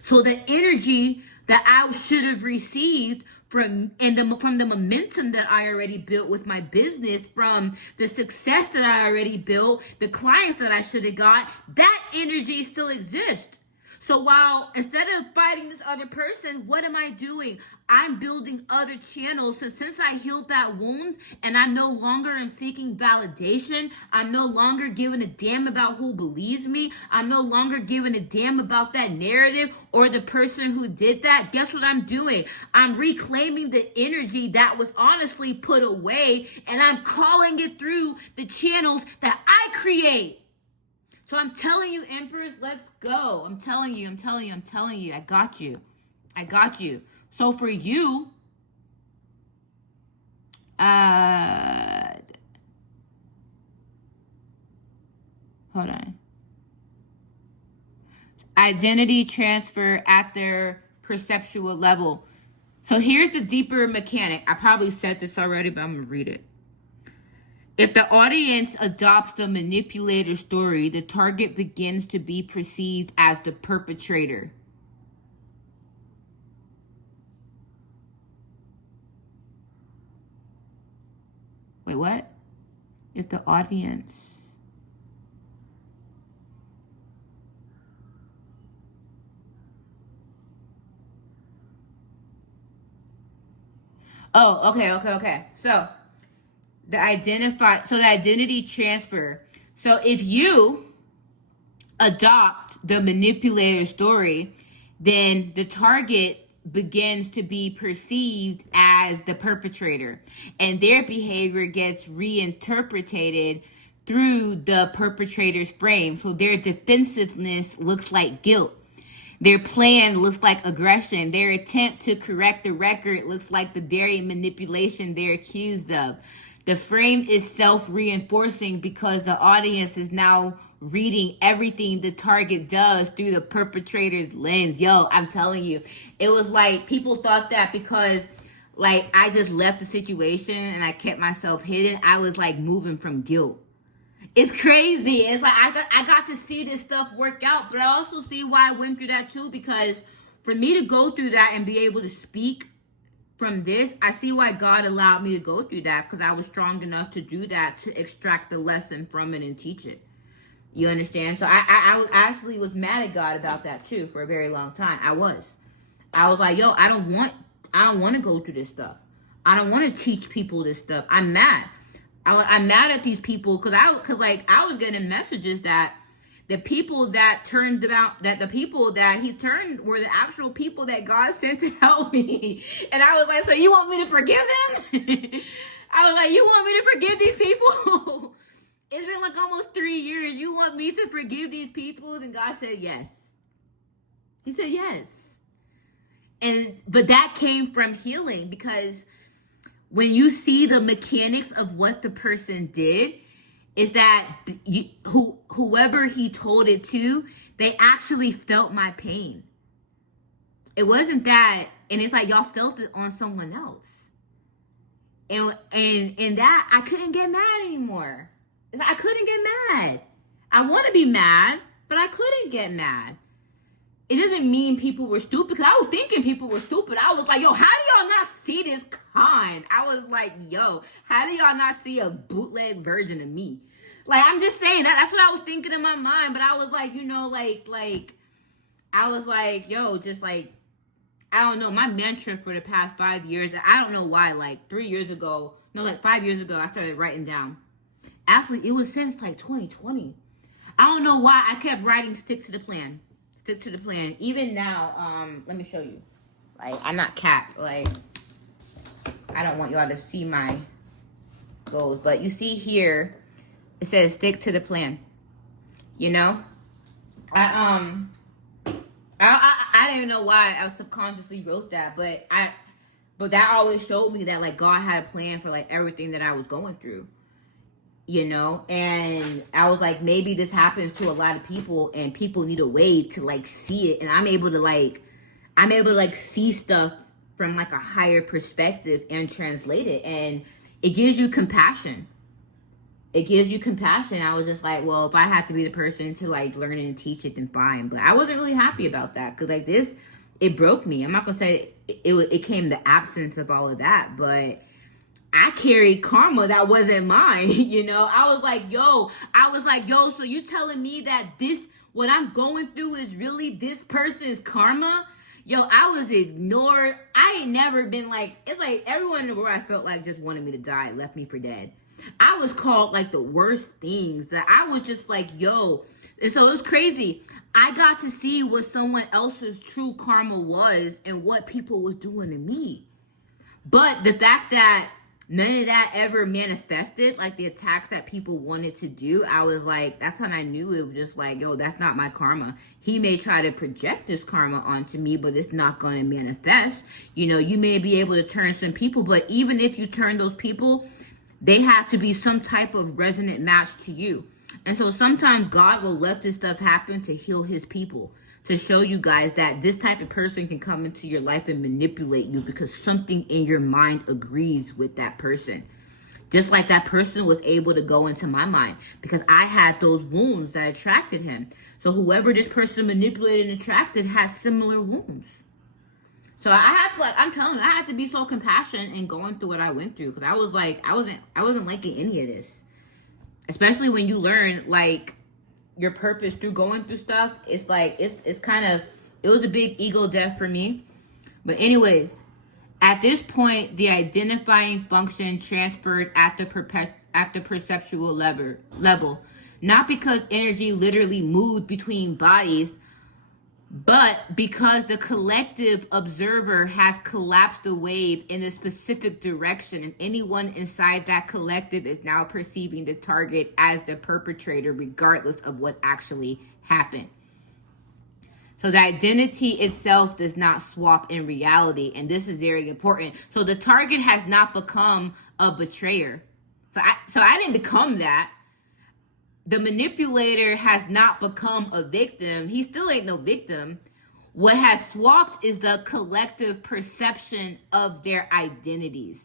So the energy that I should have received from the momentum that I already built with my business, from the success that I already built, the clients that I should have got, that energy still exists. So while instead of fighting this other person, what am I doing? I'm building other channels. So since I healed that wound and I no longer am seeking validation, I'm no longer giving a damn about who believes me. I'm no longer giving a damn about that narrative or the person who did that. Guess what I'm doing? I'm reclaiming the energy that was honestly put away, and I'm calling it through the channels that I create. So I'm telling you, Empress, let's go. I'm telling you. I got you. So for you, hold on. Identity transfer at their perceptual level. So here's the deeper mechanic. I probably said this already, but I'm going to read it. If the audience adopts the manipulator story, the target begins to be perceived as the perpetrator. Wait, what? If the audience... Oh, okay. So the identity transfer. So if you adopt the manipulator story, then the target begins to be perceived as the perpetrator, and their behavior gets reinterpreted through the perpetrator's frame. So their defensiveness looks like guilt. Their plan looks like aggression. Their attempt to correct the record looks like the very manipulation they're accused of. The frame is self-reinforcing because the audience is now reading everything the target does through the perpetrator's lens. Yo, I'm telling you, it was like people thought that because like I just left the situation and I kept myself hidden, I was like moving from guilt. It's crazy. It's like I got to see this stuff work out, but I also see why I went through that too, because for me to go through that and be able to speak from this, I see why God allowed me to go through that, because I was strong enough to do that, to extract the lesson from it and teach it. You understand? So I actually was mad at God about that too for a very long time. I was like, yo, I don't want to go through this stuff. I don't want to teach people this stuff. I'm mad. I'm mad at these people because I was getting messages that the people that the people that he turned were the actual people that God sent to help me. And I was like, so you want me to forgive them? I was like, you want me to forgive these people? It's been like almost 3 years. You want me to forgive these people? And God said yes. He said yes. But that came from healing, because when you see the mechanics of what the person did, is that whoever he told it to, they actually felt my pain. It wasn't that, and it's like y'all felt it on someone else. And that I couldn't get mad anymore. I couldn't get mad. I want to be mad, but I couldn't get mad. It doesn't mean people were stupid, because I was thinking people were stupid. I was like, yo, how do y'all not see this kind? I was like, yo, how do y'all not see a bootleg version of me? Like, I'm just saying that's what I was thinking in my mind. But I was like, you know, like I was like, yo, just like, I don't know, my mantra for the past 5 years, I don't know why, like 5 years ago, I started writing down. Actually, it was since like 2020. I don't know why I kept writing stick to the plan. Stick to the plan. Even now, let me show you. Like, I'm not capped. Like, I don't want y'all to see my goals. But you see here, it says stick to the plan. You know? I didn't know why I subconsciously wrote that, but that always showed me that like God had a plan for like everything that I was going through. You know, and I was like, maybe this happens to a lot of people, and people need a way to like see it. And I'm able to see stuff from like a higher perspective and translate it. And it gives you compassion. it gives you compassion. I was just like, well, if I have to be the person to like learn it and teach it, then fine. But I wasn't really happy about that because like this, it broke me. I'm not gonna say it came the absence of all of that, but I carried karma that wasn't mine. You know, I was like, yo, so you telling me that what I'm going through is really this person's karma? Yo, I was ignored. I ain't never been like, it's like everyone in the world I felt like just wanted me to die, left me for dead. I was called like the worst things that I was just like, yo. And so it was crazy. I got to see what someone else's true karma was and what people was doing to me. But the fact that none of that ever manifested, like the attacks that people wanted to do, I was like, that's when I knew it was just like, yo, that's not my karma. He may try to project this karma onto me, but it's not going to manifest. You know, you may be able to turn some people, but even if you turn those people, they have to be some type of resonant match to you. And so sometimes God will let this stuff happen to heal his people, to show you guys that this type of person can come into your life and manipulate you because something in your mind agrees with that person. Just like that person was able to go into my mind because I had those wounds that attracted him. So whoever this person manipulated and attracted has similar wounds. So I had to, like, I'm telling you, I had to be so compassionate in going through what I went through because I was like, I wasn't liking any of this. Especially when you learn like your purpose through going through stuff. It's like it's kind of, it was a big ego death for me. But anyways, at this point, the identifying function transferred at the perceptual level, not because energy literally moved between bodies, but because the collective observer has collapsed the wave in a specific direction, and anyone inside that collective is now perceiving the target as the perpetrator, regardless of what actually happened. So the identity itself does not swap in reality, and this is very important. So the target has not become a betrayer. So I didn't become that. The manipulator has not become a victim. He still ain't no victim. What has swapped is the collective perception of their identities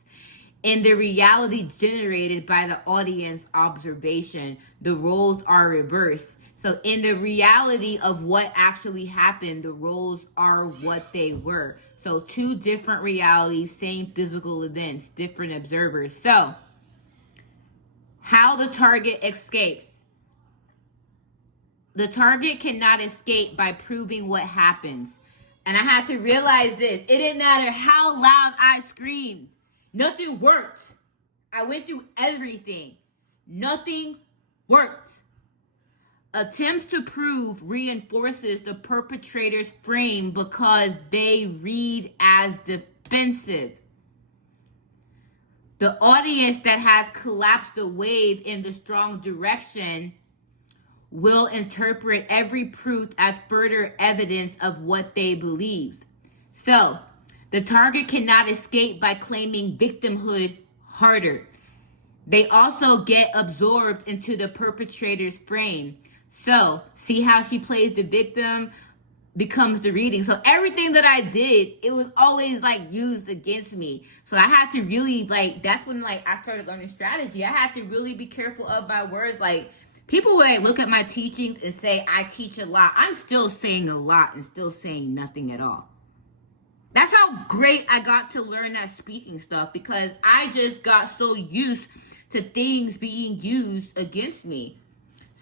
and the reality generated by the audience observation. The roles are reversed. So in the reality of what actually happened, the roles are what they were. So two different realities, same physical events, different observers. So how the target escapes. The target cannot escape by proving what happens. And I had to realize this. It didn't matter how loud I screamed. Nothing worked. I went through everything. Nothing worked. Attempts to prove reinforces the perpetrator's frame because they read as defensive. The audience that has collapsed the wave in the strong direction will interpret every proof as further evidence of what they believe. So, the target cannot escape by claiming victimhood harder. They also get absorbed into the perpetrator's frame. So, see how she plays the victim becomes the reading. So everything that I did, it was always like used against me. So I had to really like, that's when like I started learning strategy. I had to really be careful of my words. Like, people would like, look at my teachings and say I teach a lot. I'm still saying a lot and still saying nothing at all. That's how great I got to learn that speaking stuff, because I just got so used to things being used against me.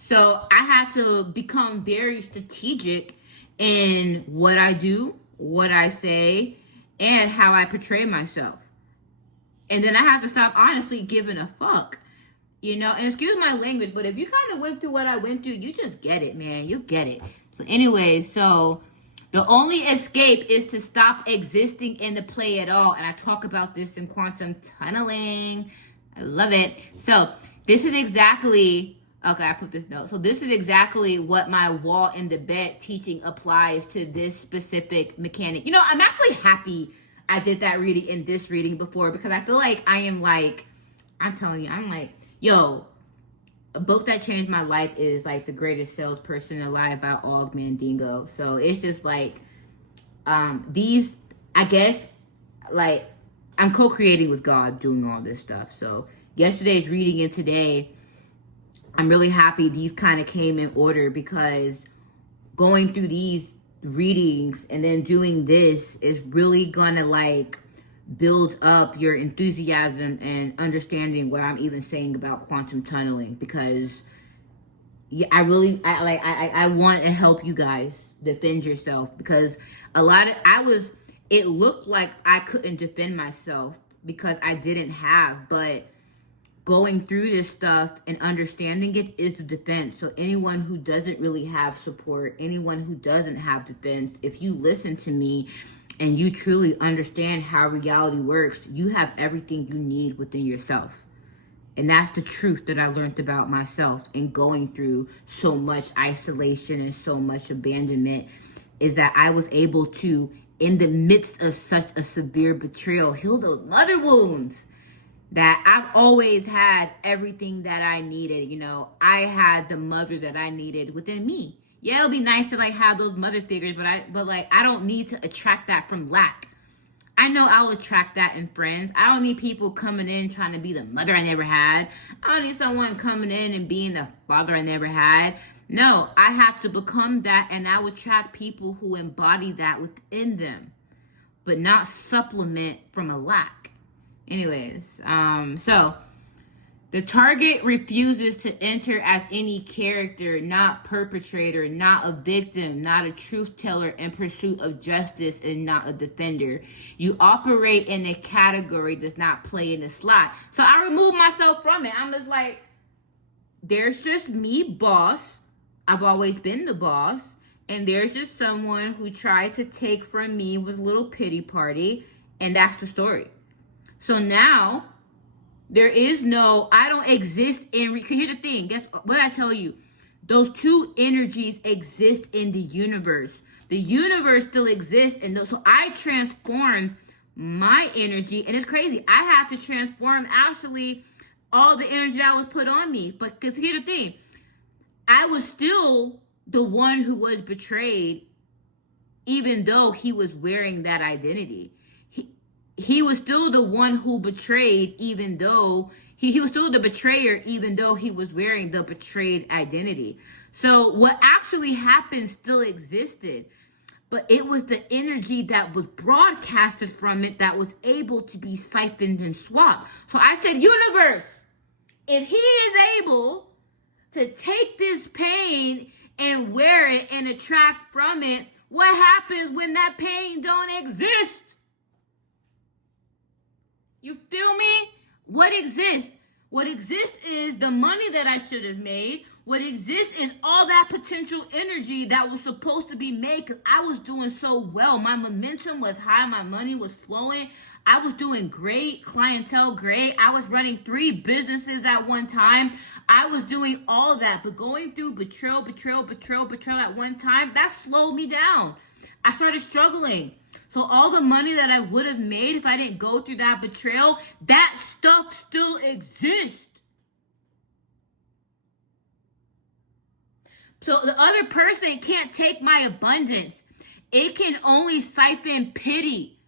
So I had to become very strategic in what I do, what I say, and how I portray myself. And then I have to stop honestly giving a fuck. You know, and excuse my language, but if you kind of went through what I went through, you just get it, man. You get it. So anyway, so the only escape is to stop existing in the play at all. And I talk about this in quantum tunneling. I love it. So this is exactly, okay, I put this note. So this is exactly what my wall in the bed teaching applies to this specific mechanic. You know, I'm actually happy I did that reading in this reading before, because I feel like I am like, I'm telling you, I'm like, yo, a book that changed my life is like The Greatest Salesperson Alive by Og Mandingo. So it's just like, these, I guess, like, I'm co-creating with God doing all this stuff. So yesterday's reading and today, I'm really happy these kind of came in order, because going through these readings and then doing this is really gonna like build up your enthusiasm and understanding what I'm even saying about quantum tunneling, because yeah, I want to help you guys defend yourself, because it looked like I couldn't defend myself because I didn't have, but going through this stuff and understanding it is the defense. So anyone who doesn't really have support, anyone who doesn't have defense, if you listen to me and you truly understand how reality works, you have everything you need within yourself. And that's the truth that I learned about myself in going through so much isolation and so much abandonment, is that I was able to, in the midst of such a severe betrayal, heal those mother wounds. That I've always had everything that I needed. You know, I had the mother that I needed within me. Yeah, it'll be nice to like have those mother figures, but I don't need to attract that from lack. I know I'll attract that in friends. I don't need people coming in trying to be the mother I never had. I don't need someone coming in and being the father I never had. No, I have to become that, and I will attract people who embody that within them, but not supplement from a lack. Anyways, so the target refuses to enter as any character, not perpetrator, not a victim, not a truth teller in pursuit of justice, and not a defender. You operate in a category, does not play in a slot. So I remove myself from it. I'm just like, there's just me, boss. I've always been the boss. And there's just someone who tried to take from me with a little pity party. And that's the story. So now, there is no, I don't exist in, here's the thing, guess what I tell you? Those two energies exist in the universe. The universe still exists, and so I transformed my energy, and it's crazy. I have to transform actually all the energy that was put on me. But because here's the thing, I was still the one who was betrayed, even though he was wearing that identity. He was still the one who betrayed, even though he was still the betrayer, even though he was wearing the betrayed identity. So what actually happened still existed, but it was the energy that was broadcasted from it that was able to be siphoned and swapped. So I said, universe, if he is able to take this pain and wear it and attract from it, what happens when that pain don't exist? You feel me? What exists? What exists is the money that I should have made. What exists is all that potential energy that was supposed to be made, because I was doing so well. My momentum was high. My money was flowing. I was doing great. Clientele great. I was running 3 businesses at one time. I was doing all that. But going through betrayal at one time, that slowed me down. I started struggling. So all the money that I would have made if I didn't go through that betrayal, that stuff still exists. So the other person can't take my abundance. It can only siphon pity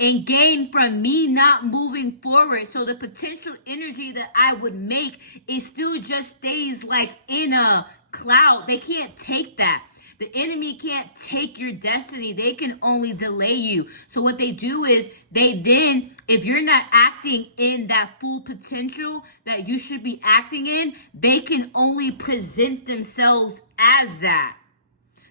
and gain from me not moving forward. So the potential energy that I would make, it still just stays like in a cloud. They can't take that. The enemy can't take your destiny. They can only delay you. So what they do is they then, if you're not acting in that full potential that you should be acting in, they can only present themselves as that.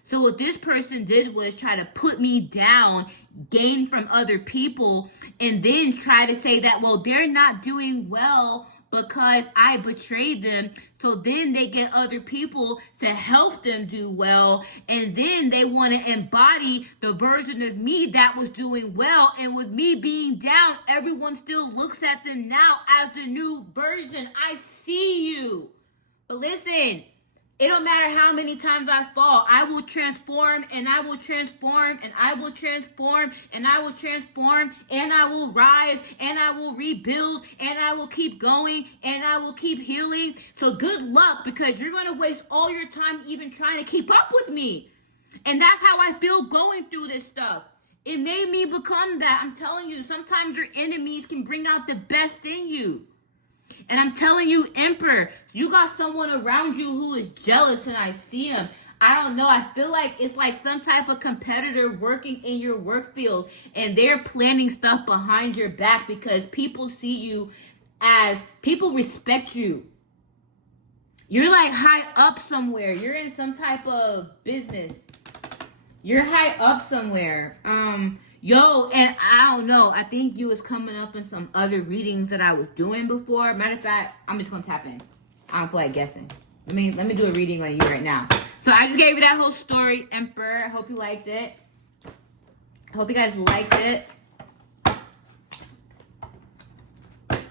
So what this person did was try to put me down, gain from other people, and then try to say that, well, they're not doing well because I betrayed them. So then they get other people to help them do well. And then they want to embody the version of me that was doing well. And with me being down, everyone still looks at them now as the new version. I see you. But listen, it don't matter how many times I fall. I will transform, and I will transform, and I will transform, and I will transform, and I will rise, and I will rebuild, and I will keep going, and I will keep healing. So good luck, because you're going to waste all your time even trying to keep up with me. And that's how I feel going through this stuff. It made me become that. I'm telling you, sometimes your enemies can bring out the best in you. And I'm telling you, Emperor, you got someone around you who is jealous, and I see him. I don't know. I feel like it's like some type of competitor working in your work field, and they're planning stuff behind your back because people see you as, people respect you. You're like high up somewhere. You're in some type of business. You're high up somewhere. Yo, and I don't know. I think you was coming up in some other readings that I was doing before. Matter of fact, I'm just gonna tap in. I don't feel like guessing. Let me do a reading on you right now. So I just gave you that whole story, Emperor. I hope you liked it. I hope you guys liked it.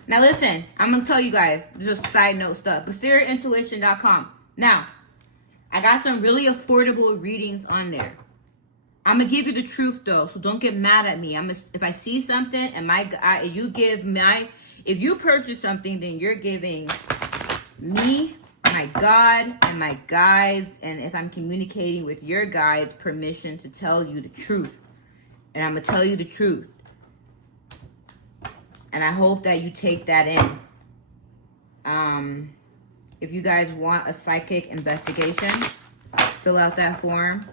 Now listen, I'm gonna tell you guys just side note stuff. basiraintuition.com. Now, I got some really affordable readings on there. I'm gonna give you the truth though, so don't get mad at me. If I see something and if you purchase something, then you're giving me, my God, and my guides, and if I'm communicating with your guides, permission to tell you the truth. And I'm gonna tell you the truth. And I hope that you take that in. If you guys want a psychic investigation, fill out that form.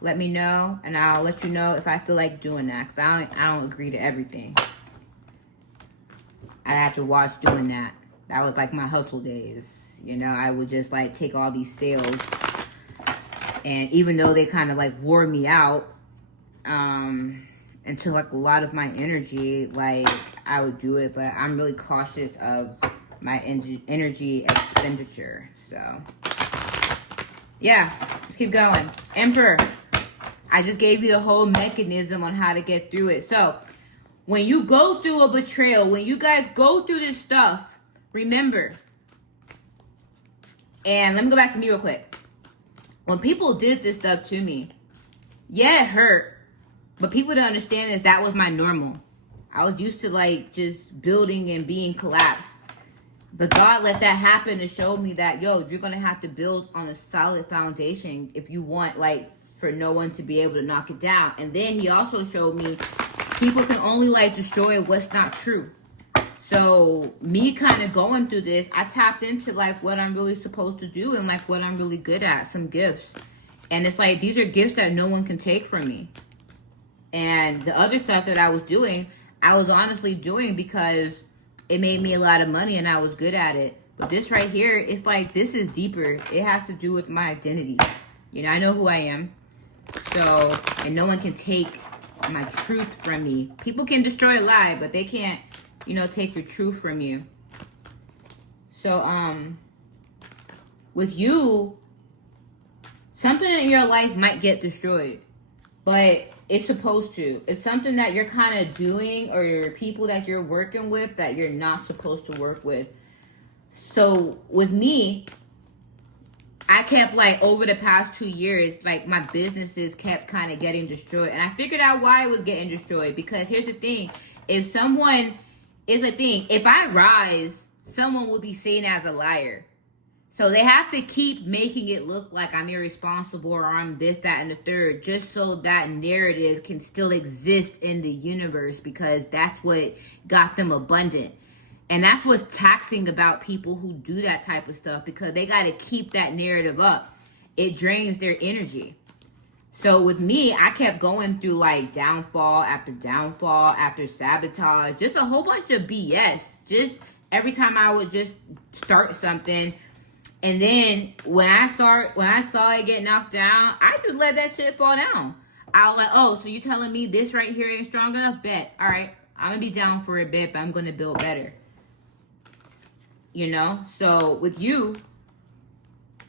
Let me know, and I'll let you know if I feel like doing that. Because I don't agree to everything. I have to watch doing that. That was like my hustle days. You know, I would just like take all these sales. And even though they kind of like wore me out, and took like a lot of my energy, like I would do it. But I'm really cautious of my energy expenditure. So, yeah, let's keep going. Emperor. I just gave you the whole mechanism on how to get through it. So, when you go through a betrayal, when you guys go through this stuff, remember, and let me go back to me real quick. When people did this stuff to me, yeah, it hurt, but people don't understand that was my normal. I was used to like just building and being collapsed. But God let that happen to show me that, yo, you're going to have to build on a solid foundation if you want, like, for no one to be able to knock it down. And then he also showed me people can only like destroy what's not true. So me kind of going through this, I tapped into like what I'm really supposed to do and like what I'm really good at, some gifts. And it's like, these are gifts that no one can take from me. And the other stuff that I was doing, I was honestly doing because it made me a lot of money and I was good at it. But this right here, it's like, this is deeper. It has to do with my identity. You know, I know who I am. So, and no one can take my truth from me. People can destroy a lie, but they can't, you know, take your truth from you. So, with you, something in your life might get destroyed, but it's supposed to. It's something that you're kind of doing, or your people that you're working with that you're not supposed to work with. So, with me, I kept like over the past 2 years, like my businesses kept kind of getting destroyed. And I figured out why it was getting destroyed. Because here's the thing. If I rise, someone will be seen as a liar. So they have to keep making it look like I'm irresponsible or I'm this, that, and the third. Just so that narrative can still exist in the universe. Because that's what got them abundant. And that's what's taxing about people who do that type of stuff, because they got to keep that narrative up. It drains their energy. So with me, I kept going through like downfall after sabotage, just a whole bunch of BS. Just every time I would just start something, and then when I saw it get knocked down, I just let that shit fall down. I was like, oh, so you telling me this right here ain't strong enough? Bet. All right, I'm gonna be down for a bit, but I'm gonna build better. You know, so with you,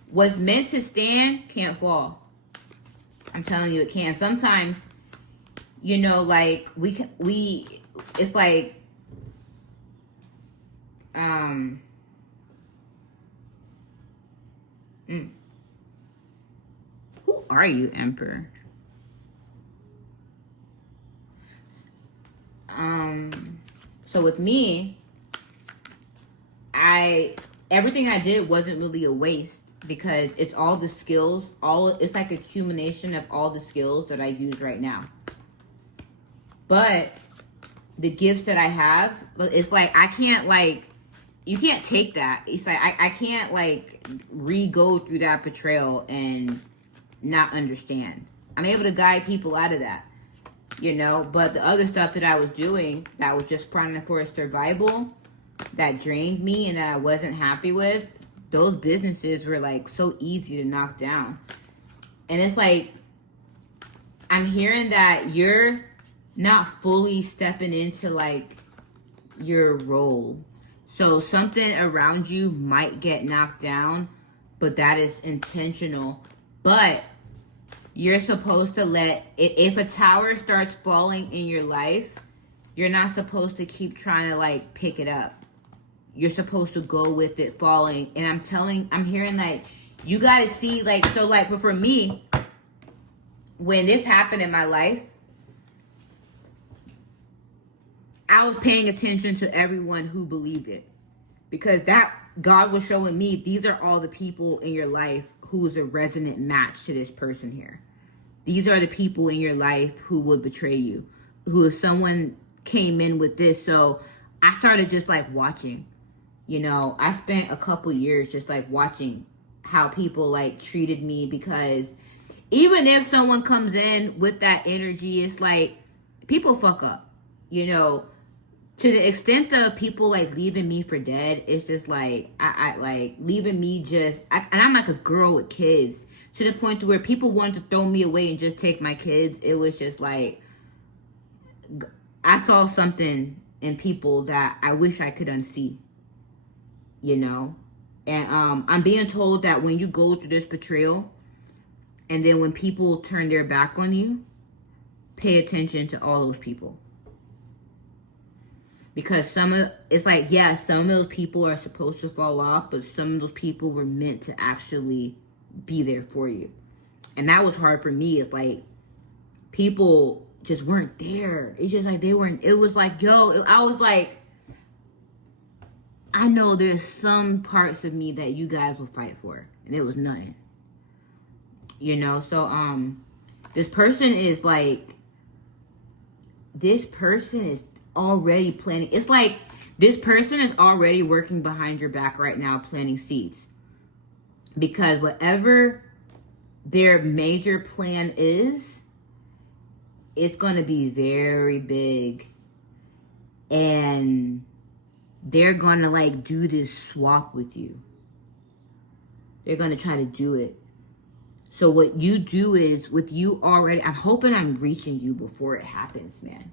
what's meant to stand can't fall. I'm telling you, it can. Sometimes, you know, like it's like, who are you, Emperor? So with me, everything I did wasn't really a waste, because it's all the skills, it's like a accumulation of all the skills that I use right now. But the gifts that I have, it's like I can't like you can't take that. It's like I can't like re-go through that betrayal and not understand. I'm able to guide people out of that, you know. But the other stuff that I was doing that was just fronting for a survival, that drained me and that I wasn't happy with, those businesses were like so easy to knock down. And it's like, I'm hearing that you're not fully stepping into like your role. So something around you might get knocked down, but that is intentional. But you're supposed to let it, if a tower starts falling in your life, you're not supposed to keep trying to like pick it up. You're supposed to go with it falling. And I'm hearing like, you gotta see like, so like, but for me, when this happened in my life, I was paying attention to everyone who believed it, because that God was showing me these are all the people in your life who's a resonant match to this person here. These are the people in your life who would betray you, who if someone came in with this. So I started just like watching, you know, I spent a couple years just like watching how people like treated me, because even if someone comes in with that energy, it's like people fuck up, you know. To the extent of people like leaving me for dead, it's just like I like leaving me just and I'm like a girl with kids, to the point to where people wanted to throw me away and just take my kids. It was just like I saw something in people that I wish I could unsee, you know. And I'm being told that when you go through this betrayal, and then when people turn their back on you, pay attention to all those people. Because it's like, yeah, some of those people are supposed to fall off, but some of those people were meant to actually be there for you. And that was hard for me. It's like, people just weren't there. It's just like they weren't, it was like, I was like, I know there's some parts of me that you guys will fight for. And it was nothing. You know, so, this person is already planning. It's like this person is already working behind your back right now, planting seeds, because whatever their major plan is, it's going to be very big, and they're going to like do this swap with you. They're going to try to do it. So what you do is, with you already, I'm hoping I'm reaching you before it happens, man.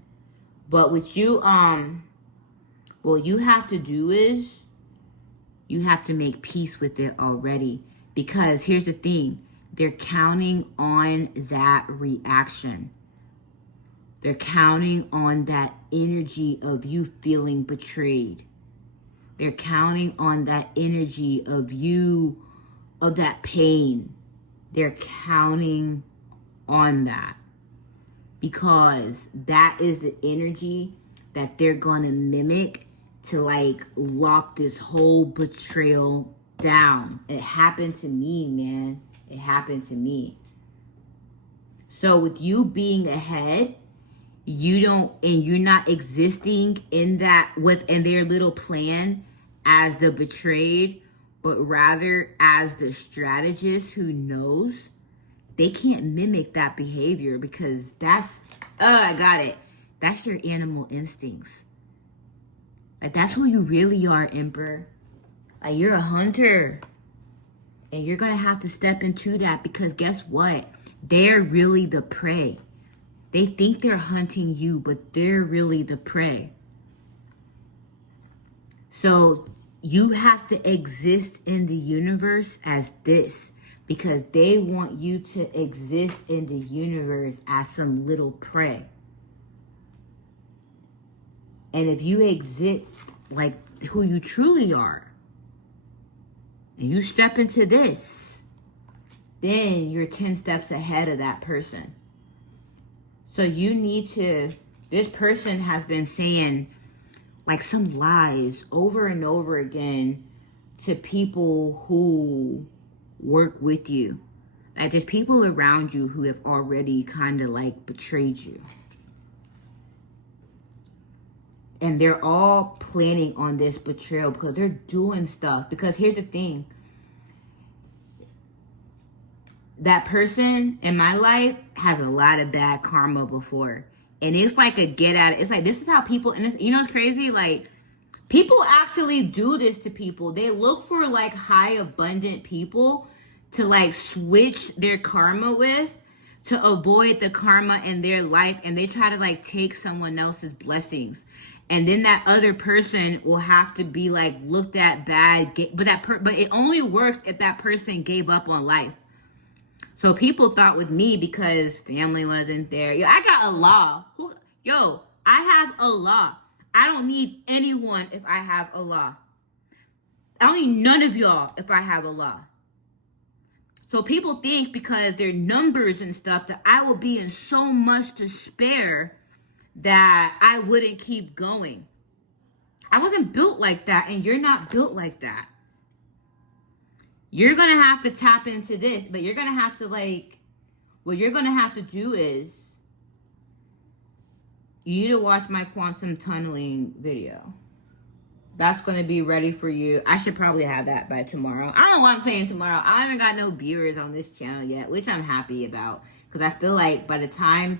But what you what you have to do is you have to make peace with it already. Because here's the thing, they're counting on that reaction. They're counting on that energy of you feeling betrayed. They're counting on that energy of you, of that pain. They're counting on that. Because that is the energy that they're going to mimic to like lock this whole betrayal down. It happened to me, man. It happened to me. So with you being ahead, you're not existing in that within their little plan as the betrayed, but rather as the strategist who knows. They can't mimic that behavior, because I got it. That's your animal instincts. Like, that's who you really are, Emperor. Like, you're a hunter. And you're going to have to step into that, because guess what? They're really the prey. They think they're hunting you, but they're really the prey. So you have to exist in the universe as this, because they want you to exist in the universe as some little prey. And if you exist like who you truly are, and you step into this, then you're 10 steps ahead of that person. So you need to, this person has been saying like some lies over and over again to people who work with you. Like, there's people around you who have already kind of like betrayed you. And And they're all planning on this betrayal because they're doing stuff. Because here's the thing. That person in my life has a lot of bad karma before. And it's like a get at it. It's like, this is how people, and this, you know what's crazy? Like, people actually do this to people. They look for like high abundant people to like switch their karma with, to avoid the karma in their life. And they try to like take someone else's blessings. And then that other person will have to be like looked at bad. But it only worked if that person gave up on life. So people thought with me, because family wasn't there. Yo, I got Allah. I have Allah. I don't need anyone if I have Allah. I don't need none of y'all if I have Allah. So people think because they're numbers and stuff that I will be in so much despair that I wouldn't keep going. I wasn't built like that, and you're not built like that. You're going to have to tap into this, but you're going to have to what you're going to have to do is, you need to watch my quantum tunneling video. That's going to be ready for you. I should probably have that by tomorrow. I don't know what I'm saying tomorrow. I haven't got no viewers on this channel yet, which I'm happy about. Because I feel like by the time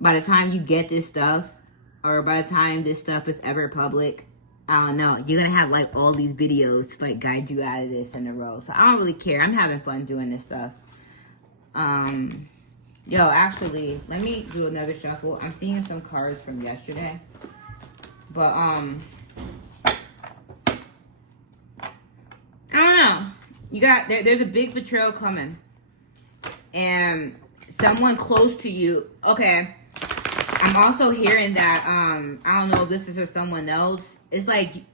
you get this stuff, or by the time this stuff is ever public, I don't know, you're going to have like all these videos to like guide you out of this in a row. So I don't really care. I'm having fun doing this stuff. Actually, let me do another shuffle. I'm seeing some cards from yesterday. But, I don't know. There's a big betrayal coming. And someone close to you. Okay. I'm also hearing that, I don't know if this is for someone else. It's like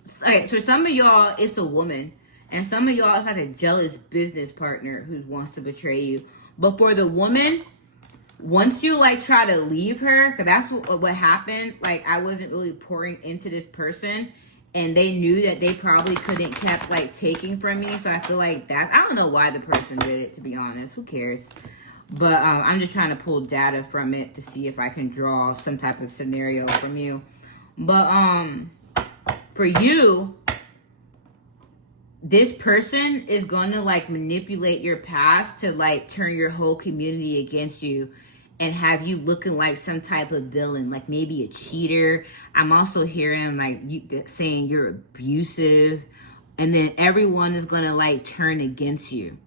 for some of y'all, it's a woman. And some of y'all, it's like a jealous business partner who wants to betray you. But for the woman, once you like try to leave her, because that's what happened. Like, I wasn't really pouring into this person. And they knew that they probably couldn't kept like taking from me. So I feel like I don't know why the person did it, to be honest. Who cares? But I'm just trying to pull data from it to see if I can draw some type of scenario from you. But for you, this person is going to like manipulate your past to like turn your whole community against you and have you looking like some type of villain, like maybe a cheater. I'm also hearing like you saying you're abusive, and then everyone is going to like turn against you.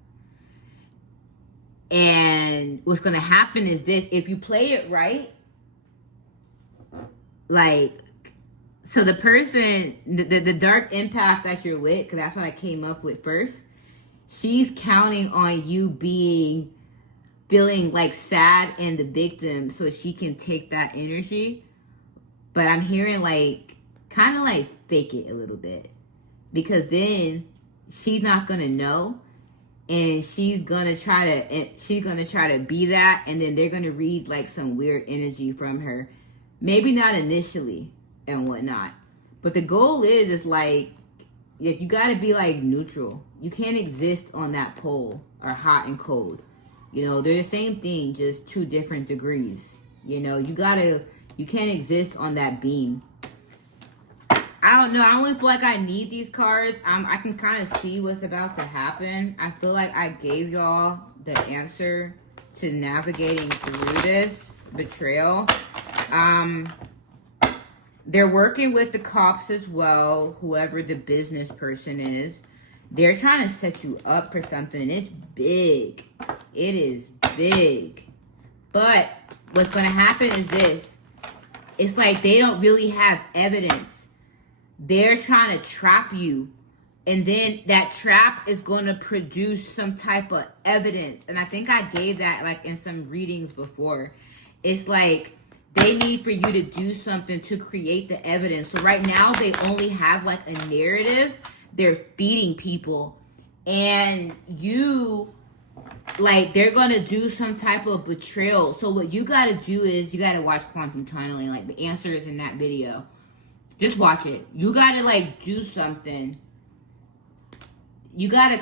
And what's going to happen is this: if you play it right, like, so the person, the dark empath that you're with, because that's what I came up with first, she's counting on you feeling like sad and the victim so she can take that energy. But I'm hearing like, kind of like fake it a little bit, because then she's not going to know. And she's gonna try to be that, and then they're gonna read like some weird energy from her. Maybe not initially and whatnot, but the goal is like, you gotta be like neutral. You can't exist on that pole, or hot and cold. You know, they're the same thing, just 2 different degrees. You know, you can't exist on that beam. I don't know. I don't really feel like I need these cards. I can kind of see what's about to happen. I feel like I gave y'all the answer to navigating through this betrayal. They're working with the cops as well, whoever the business person is. They're trying to set you up for something, and it's big. It is big. But what's going to happen is this. It's like they don't really have evidence. They're trying to trap you, and then that trap is going to produce some type of evidence. And I think I gave that like in some readings before. It's like they need for you to do something to create the evidence. So right now they only have like a narrative. They're feeding people, and you, like, they're going to do some type of betrayal. So what you got to do is you got to watch quantum tunneling. Like, the answer is in that video. Just watch it. You gotta like do something. You gotta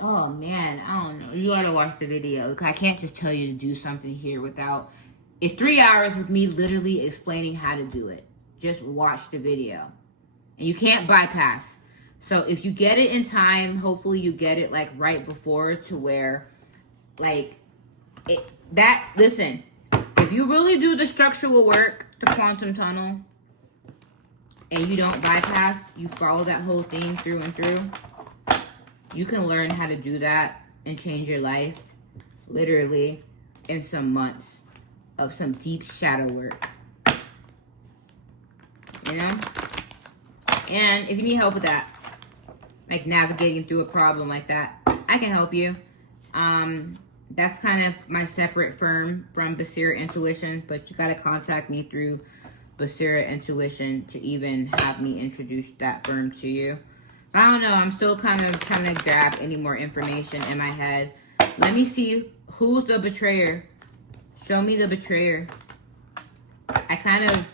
oh man, I don't know. You gotta watch the video. I can't just tell you to do something here without. It's 3 hours of me literally explaining how to do it. just watch the video. And you can't bypass. So if you get it in time, hopefully you get it like right before, to where like listen, if you really do the structural work, the quantum tunnel, and you don't bypass, you follow that whole thing through and through, you can learn how to do that and change your life literally in some months of some deep shadow work. You know? And if you need help with that, like navigating through a problem like that, I can help you. That's kind of my separate firm from Basira Intuition, but you got to contact me through Basira Intuition to even have me introduce that firm to you. I don't know. I'm still kind of trying to grab any more information in my head. Let me see who's the betrayer. Show me the betrayer. I kind of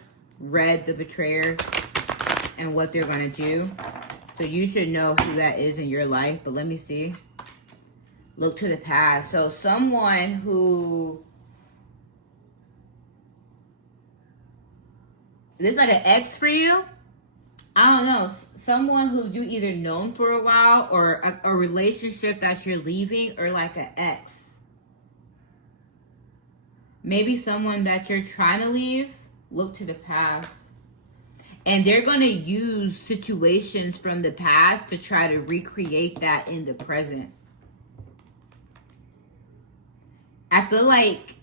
read the betrayer and what they're going to do. So you should know who that is in your life. But let me see. Look to the past. So someone who... Is this like an ex for you? I don't know. Someone who you either known for a while, or a relationship that you're leaving, or like an ex. Maybe someone that you're trying to leave. Look to the past. And they're going to use situations from the past to try to recreate that in the present. I feel like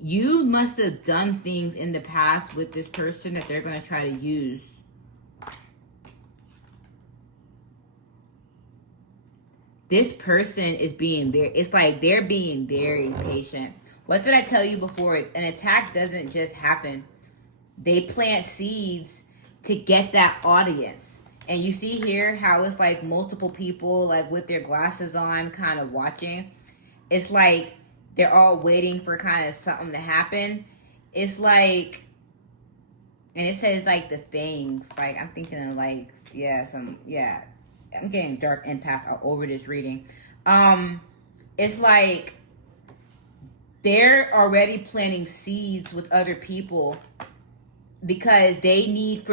you must have done things in the past with this person that they're going to try to use. This person is being very, it's like they're being very patient. What did I tell you before? An attack doesn't just happen. They plant seeds to get that audience. And you see here how it's like multiple people like with their glasses on kind of watching. It's like they're all waiting for kind of something to happen. It's like, and it says like the things, like I'm thinking of like, I'm getting dark empath all over this reading. It's like they're already planting seeds with other people because they need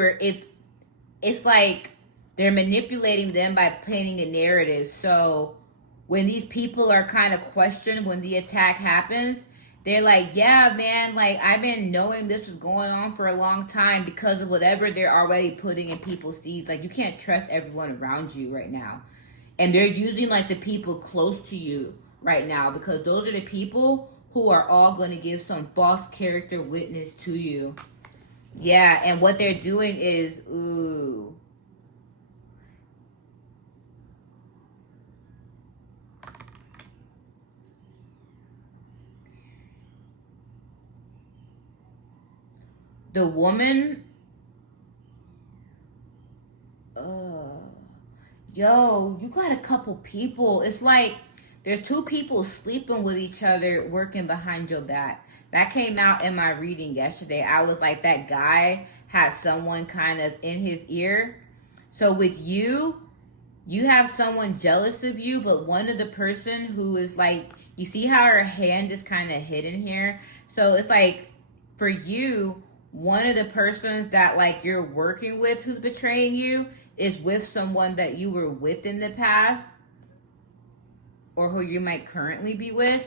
it's like they're manipulating them by planting a narrative. So when these people are kind of questioned when the attack happens, they're like, yeah, man, like I've been knowing this was going on for a long time because of whatever they're already putting in people's seeds. Like you can't trust everyone around you right now. And they're using like the people close to you right now because those are the people who are all going to give some false character witness to you. Yeah, and what they're doing is, ooh. The woman, yo, you got a couple people. It's like there's two people sleeping with each other, working behind your back. That came out in my reading yesterday. I was like, that guy had someone kind of in his ear. So with you have someone jealous of you, but one of the person who is like, you see how her hand is kind of hidden here? So it's like, for you, one of the persons that like you're working with who's betraying you is with someone that you were with in the past or who you might currently be with.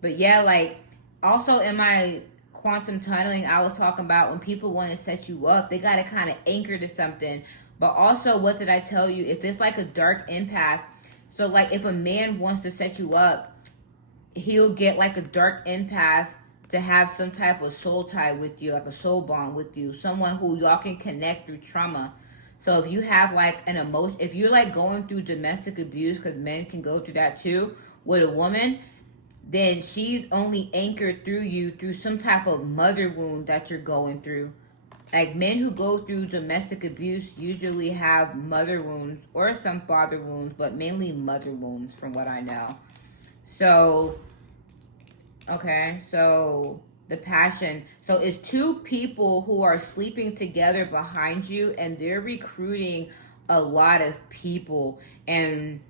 But yeah, like also in my quantum tunneling, I was talking about when people want to set you up, they got to kind of anchor to something. But also, what did I tell you? If it's like a dark empath, so like if a man wants to set you up, he'll get like a dark empath to have some type of soul tie with you, like a soul bond with you, someone who y'all can connect through trauma. So if you have like an emotion, if you're like going through domestic abuse, because men can go through that too, with a woman, then she's only anchored through you through some type of mother wound that you're going through. Like men who go through domestic abuse usually have mother wounds or some father wounds, but mainly mother wounds from what I know. So, okay, so the passion. So it's two people who are sleeping together behind you and they're recruiting a lot of people. And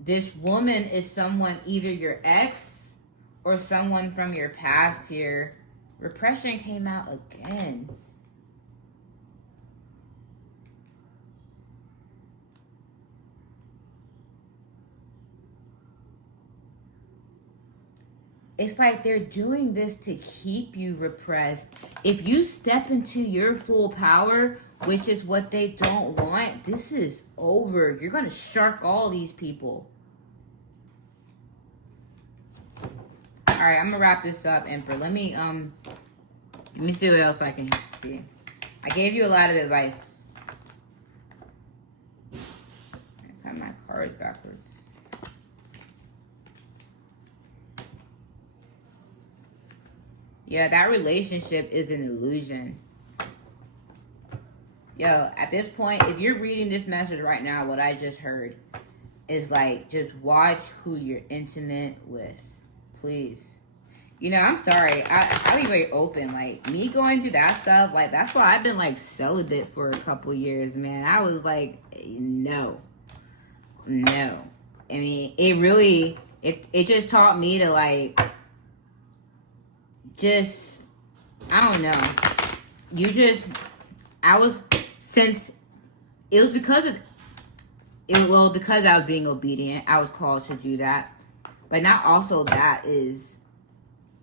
this woman is someone, either your ex or someone from your past here. Repression came out again. it's like they're doing this to keep you repressed. If you step into your full power, which is what they don't want, this is over. You're gonna shark all these people. All right, I'm gonna wrap this up, Emperor. Let me see what else I can see. I gave you a lot of advice. I got my cards backwards. Yeah, that relationship is an illusion. Yo, at this point, if you're reading this message right now, what I just heard is like, just watch who you're intimate with. Please. You know, I'm sorry. I'll be very open. Like, me going through that stuff, like, that's why I've been, like, celibate for a couple years, man. I was like, no. I mean, it really, it just taught me to, like, just, I don't know. Because I was being obedient, I was called to do that. But not also that is,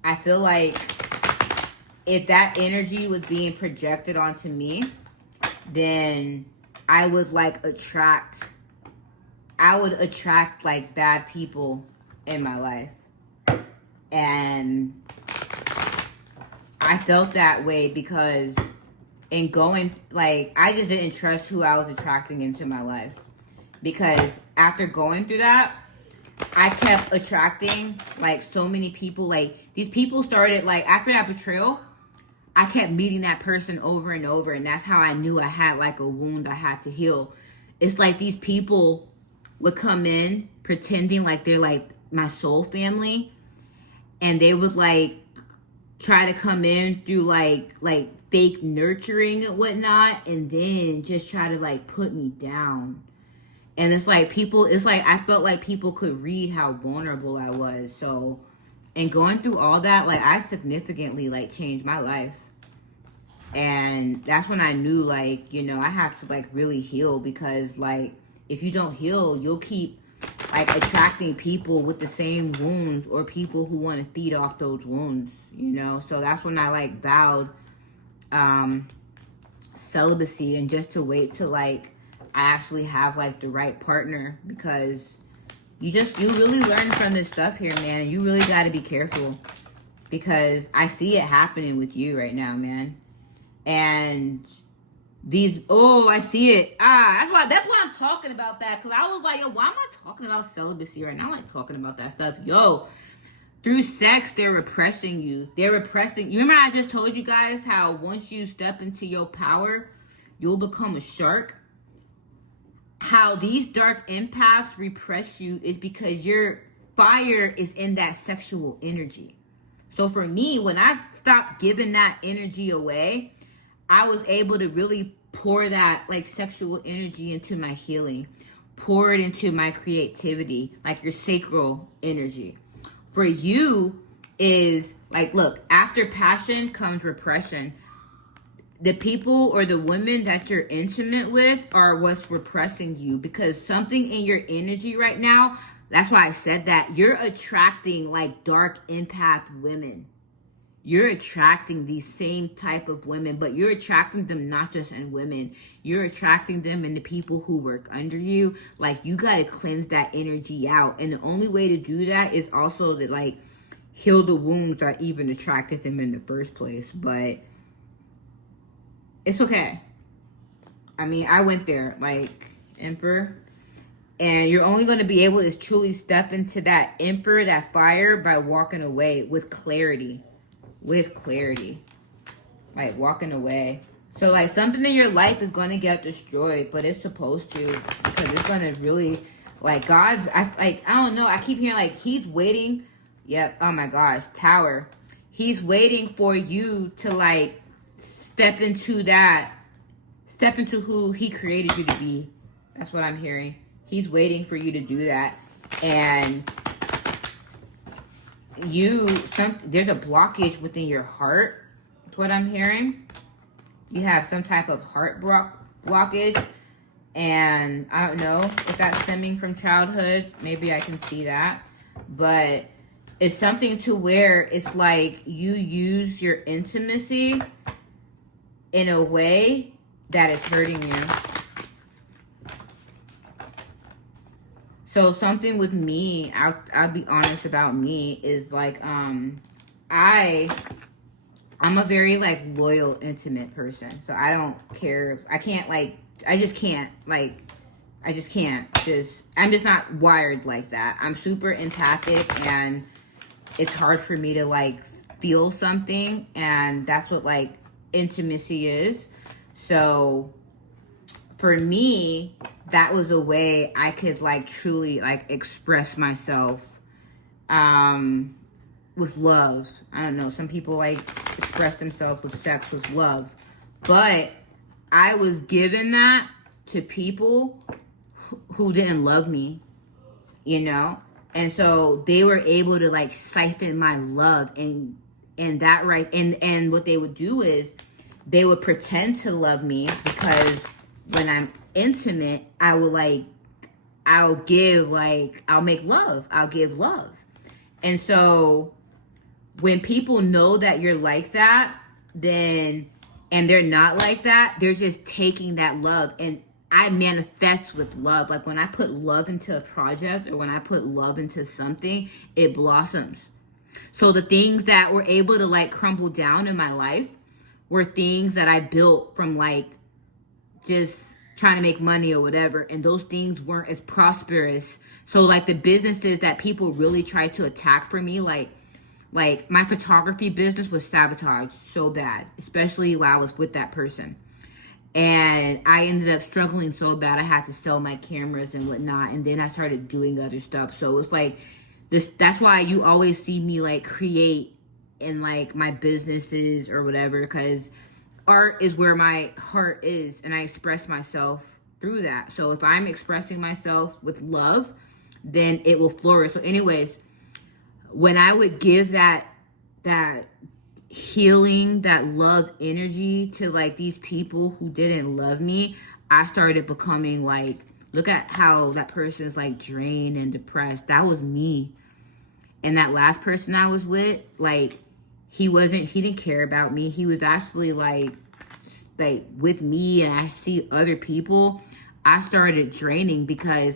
I feel like if that energy was being projected onto me, then I would attract like bad people in my life. And I felt that way because in going, like, I just didn't trust who I was attracting into my life. Because after going through that, I kept attracting, like, so many people. Like, these people started, like, after that betrayal, I kept meeting that person over and over. And that's how I knew I had, like, a wound I had to heal. It's like these people would come in pretending like they're, like, my soul family. And they would, like, try to come in through, like fake nurturing and whatnot. And then just try to, like, put me down. And it's like I felt like people could read how vulnerable I was. So, and going through all that, like, I significantly, like, changed my life. And that's when I knew, like, you know, I have to, like, really heal. Because, like, if you don't heal, you'll keep, like, attracting people with the same wounds or people who want to feed off those wounds, you know. So that's when I, like, vowed celibacy, and just to wait till, like, I actually have, like, the right partner. Because you really learn from this stuff here, man. You really got to be careful, because I see it happening with you right now, man. And I see it. That's why I'm talking about that. Because I was like, yo, why am I talking about celibacy right now? I'm not talking about that stuff. Yo, through sex, they're repressing you. You remember I just told you guys how once you step into your power, you'll become a shark? How these dark empaths repress you is because your fire is in that sexual energy. So for me, when I stopped giving that energy away, I was able to really pour that, like, sexual energy into my healing. Pour it into my creativity, like your sacral energy. For you is, like, look, after passion comes repression. The people or the women that you're intimate with are what's repressing you, because something in your energy right now, that's why I said that, you're attracting, like, dark empath women. You're attracting these same type of women, but you're attracting them not just in women. You're attracting them in the people who work under you. Like, you got to cleanse that energy out. And the only way to do that is also to, like, heal the wounds that even attracted them in the first place. But it's okay. I mean, I went there, like, Emperor. And you're only going to be able to truly step into that Emperor, that fire, by walking away with clarity. Like, walking away. So, like, something in your life is going to get destroyed, but it's supposed to, because it's going to really, like, I don't know. I keep hearing, like, he's waiting. Yep. Oh, my gosh. Tower. He's waiting for you to, like, step into who he created you to be. That's what I'm hearing. He's waiting for you to do that. And there's a blockage within your heart. That's what I'm hearing. You have some type of heart blockage. And I don't know if that's stemming from childhood. Maybe I can see that. But It's something to where it's like you use your intimacy in a way that is hurting you. So something with me, I'll be honest about me, is like I'm a very like loyal, intimate person. So I don't care. I can't like I just can't like I just can't just I'm just not wired like that. I'm super empathic, and it's hard for me to like feel something, and that's what like intimacy is. So for me, that was a way I could like truly like express myself with love. I don't know, some people like express themselves with sex, with love, but I was given that to people who didn't love me, you know? And so they were able to like siphon my love, and that right and what they would do is they would pretend to love me, because when I'm intimate, I'll make love. I'll give love. And so when people know that you're like that, then and they're not like that, they're just taking that love, and I manifest with love. Like when I put love into a project, or when I put love into something, it blossoms. So the things that were able to like crumble down in my life were things that I built from like just trying to make money or whatever, and those things weren't as prosperous. So like the businesses that people really tried to attack for me, like my photography business was sabotaged so bad, especially while I was with that person. And I ended up struggling so bad I had to sell my cameras and whatnot, and then I started doing other stuff. So it's like this, that's why you always see me like create in like my businesses or whatever, because art is where my heart is, and I express myself through that. So if I'm expressing myself with love, then it will flourish. So anyways, when I would give that healing, that love energy to like these people who didn't love me, I started becoming like, look at how that person's like drained and depressed. That was me. And that last person I was with, like he didn't care about me. He was actually like with me, and I see other people, I started draining because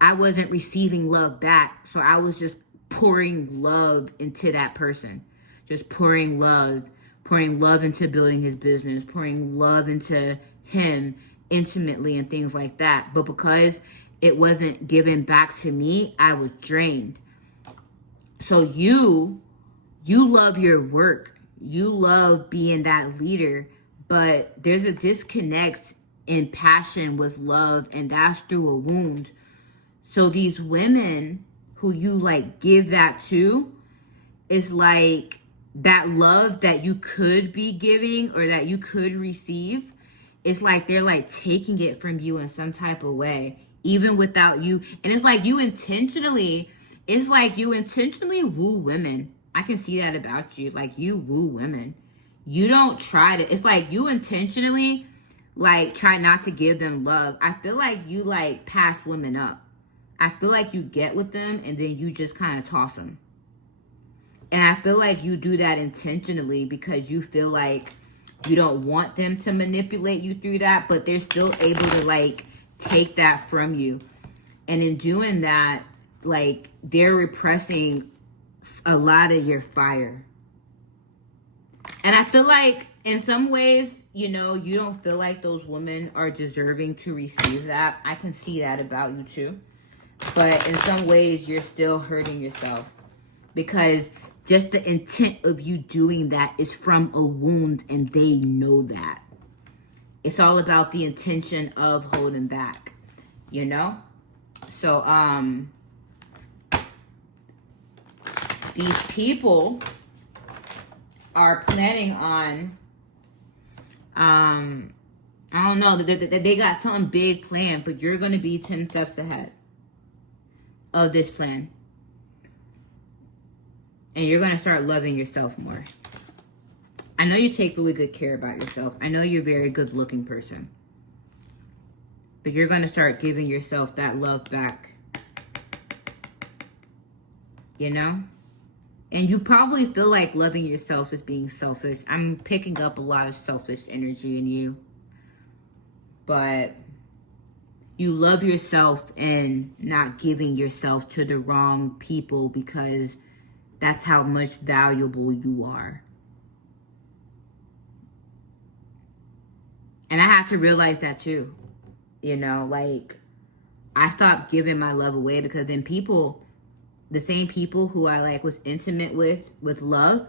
I wasn't receiving love back. So I was just pouring love into that person, just pouring love into building his business, pouring love into him intimately and things like that. But because it wasn't given back to me, I was drained. So you love your work, you love being that leader, but there's a disconnect in passion with love, and that's through a wound. So these women who you like give that to, is like that love that you could be giving or that you could receive. It's like they're like taking it from you in some type of way, even without you. And it's like you intentionally woo women. I can see that about you. Like you woo women. You don't try to, it's like you intentionally like try not to give them love. I feel like you like pass women up. I feel like you get with them and then you just kind of toss them. And I feel like you do that intentionally because you feel like you don't want them to manipulate you through that, but they're still able to like take that from you. And in doing that, like they're repressing a lot of your fire. And I feel like in some ways, you know, you don't feel like those women are deserving to receive that. I can see that about you too. But in some ways, you're still hurting yourself because just the intent of you doing that is from a wound, and they know that. It's all about the intention of holding back, you know? So, these people are planning on, I don't know, they got something big planned, but you're going to be 10 steps ahead of this plan. And you're going to start loving yourself more. I know you take really good care about yourself. I know you're a very good looking person. But you're going to start giving yourself that love back. You know? And you probably feel like loving yourself is being selfish. I'm picking up a lot of selfish energy in you. But you love yourself and not giving yourself to the wrong people because that's how much valuable you are. And I have to realize that too. You know, like, I stopped giving my love away because then people, the same people who I like was intimate with love,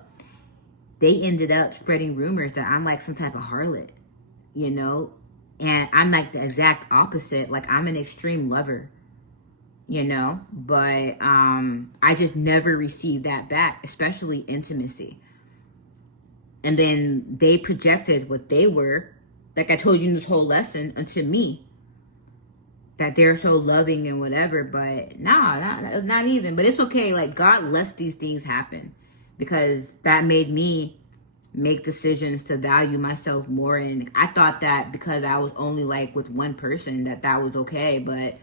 they ended up spreading rumors that I'm like some type of harlot, you know? And I'm like the exact opposite. Like, I'm an extreme lover, you know? But I just never received that back, especially intimacy. And then they projected what they were, like I told you in this whole lesson, onto me. That they're so loving and whatever, but not even. But it's okay. Like, God lets these things happen because that made me make decisions to value myself more. And I thought that because I was only like with one person that was okay. But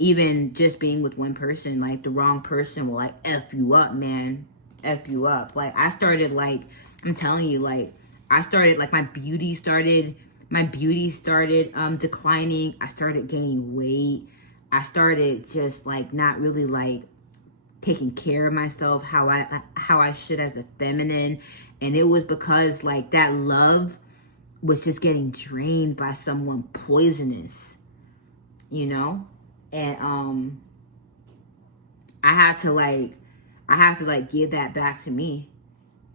even just being with one person, like the wrong person will like F you up, man. F you up. Like, I started like, I'm telling you, like, I started like my beauty started declining. I started gaining weight. I started just like not really like taking care of myself how I should as a feminine. And it was because like that love was just getting drained by someone poisonous, you know? And I had to like give that back to me.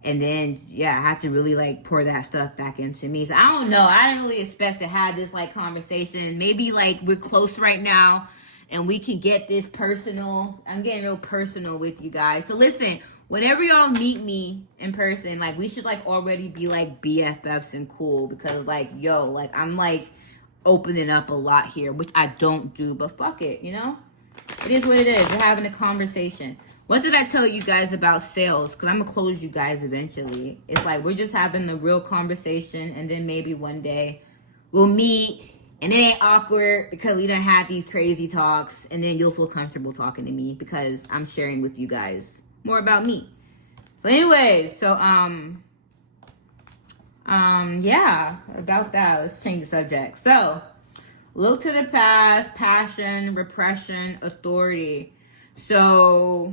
And then, yeah, I had to really, like, pour that stuff back into me. So, I don't know. I didn't really expect to have this, like, conversation. Maybe, like, we're close right now and we can get this personal. I'm getting real personal with you guys. So, listen, whenever y'all meet me in person, like, we should, like, already be, like, BFFs and cool. Because, like, yo, like, I'm, like, opening up a lot here, which I don't do. But fuck it, you know? It is what it is. We're having a conversation. What did I tell you guys about sales? Because I'm going to close you guys eventually. It's like we're just having a real conversation. And then maybe one day we'll meet. And it ain't awkward because we done had these crazy talks. And then you'll feel comfortable talking to me because I'm sharing with you guys more about me. So anyway, so, yeah, about that. Let's change the subject. So, look to the past, passion, repression, authority. So,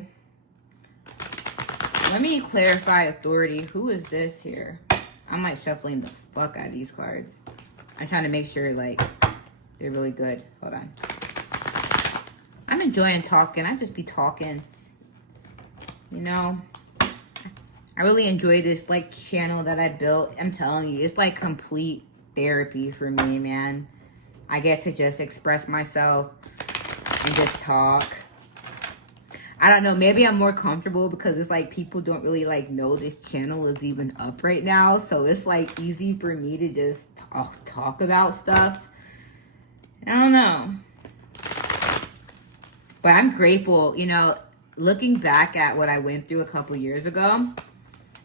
let me clarify authority. Who is this here? I'm like shuffling the fuck out of these cards. I'm trying to make sure like they're really good. Hold on. I'm enjoying talking. I just be talking. You know, I really enjoy this like channel that I built. I'm telling you, it's like complete therapy for me, man. I get to just express myself and just talk. I don't know, maybe I'm more comfortable because it's like people don't really like know this channel is even up right now. So it's like easy for me to just talk about stuff. I don't know. But I'm grateful, you know, looking back at what I went through a couple years ago,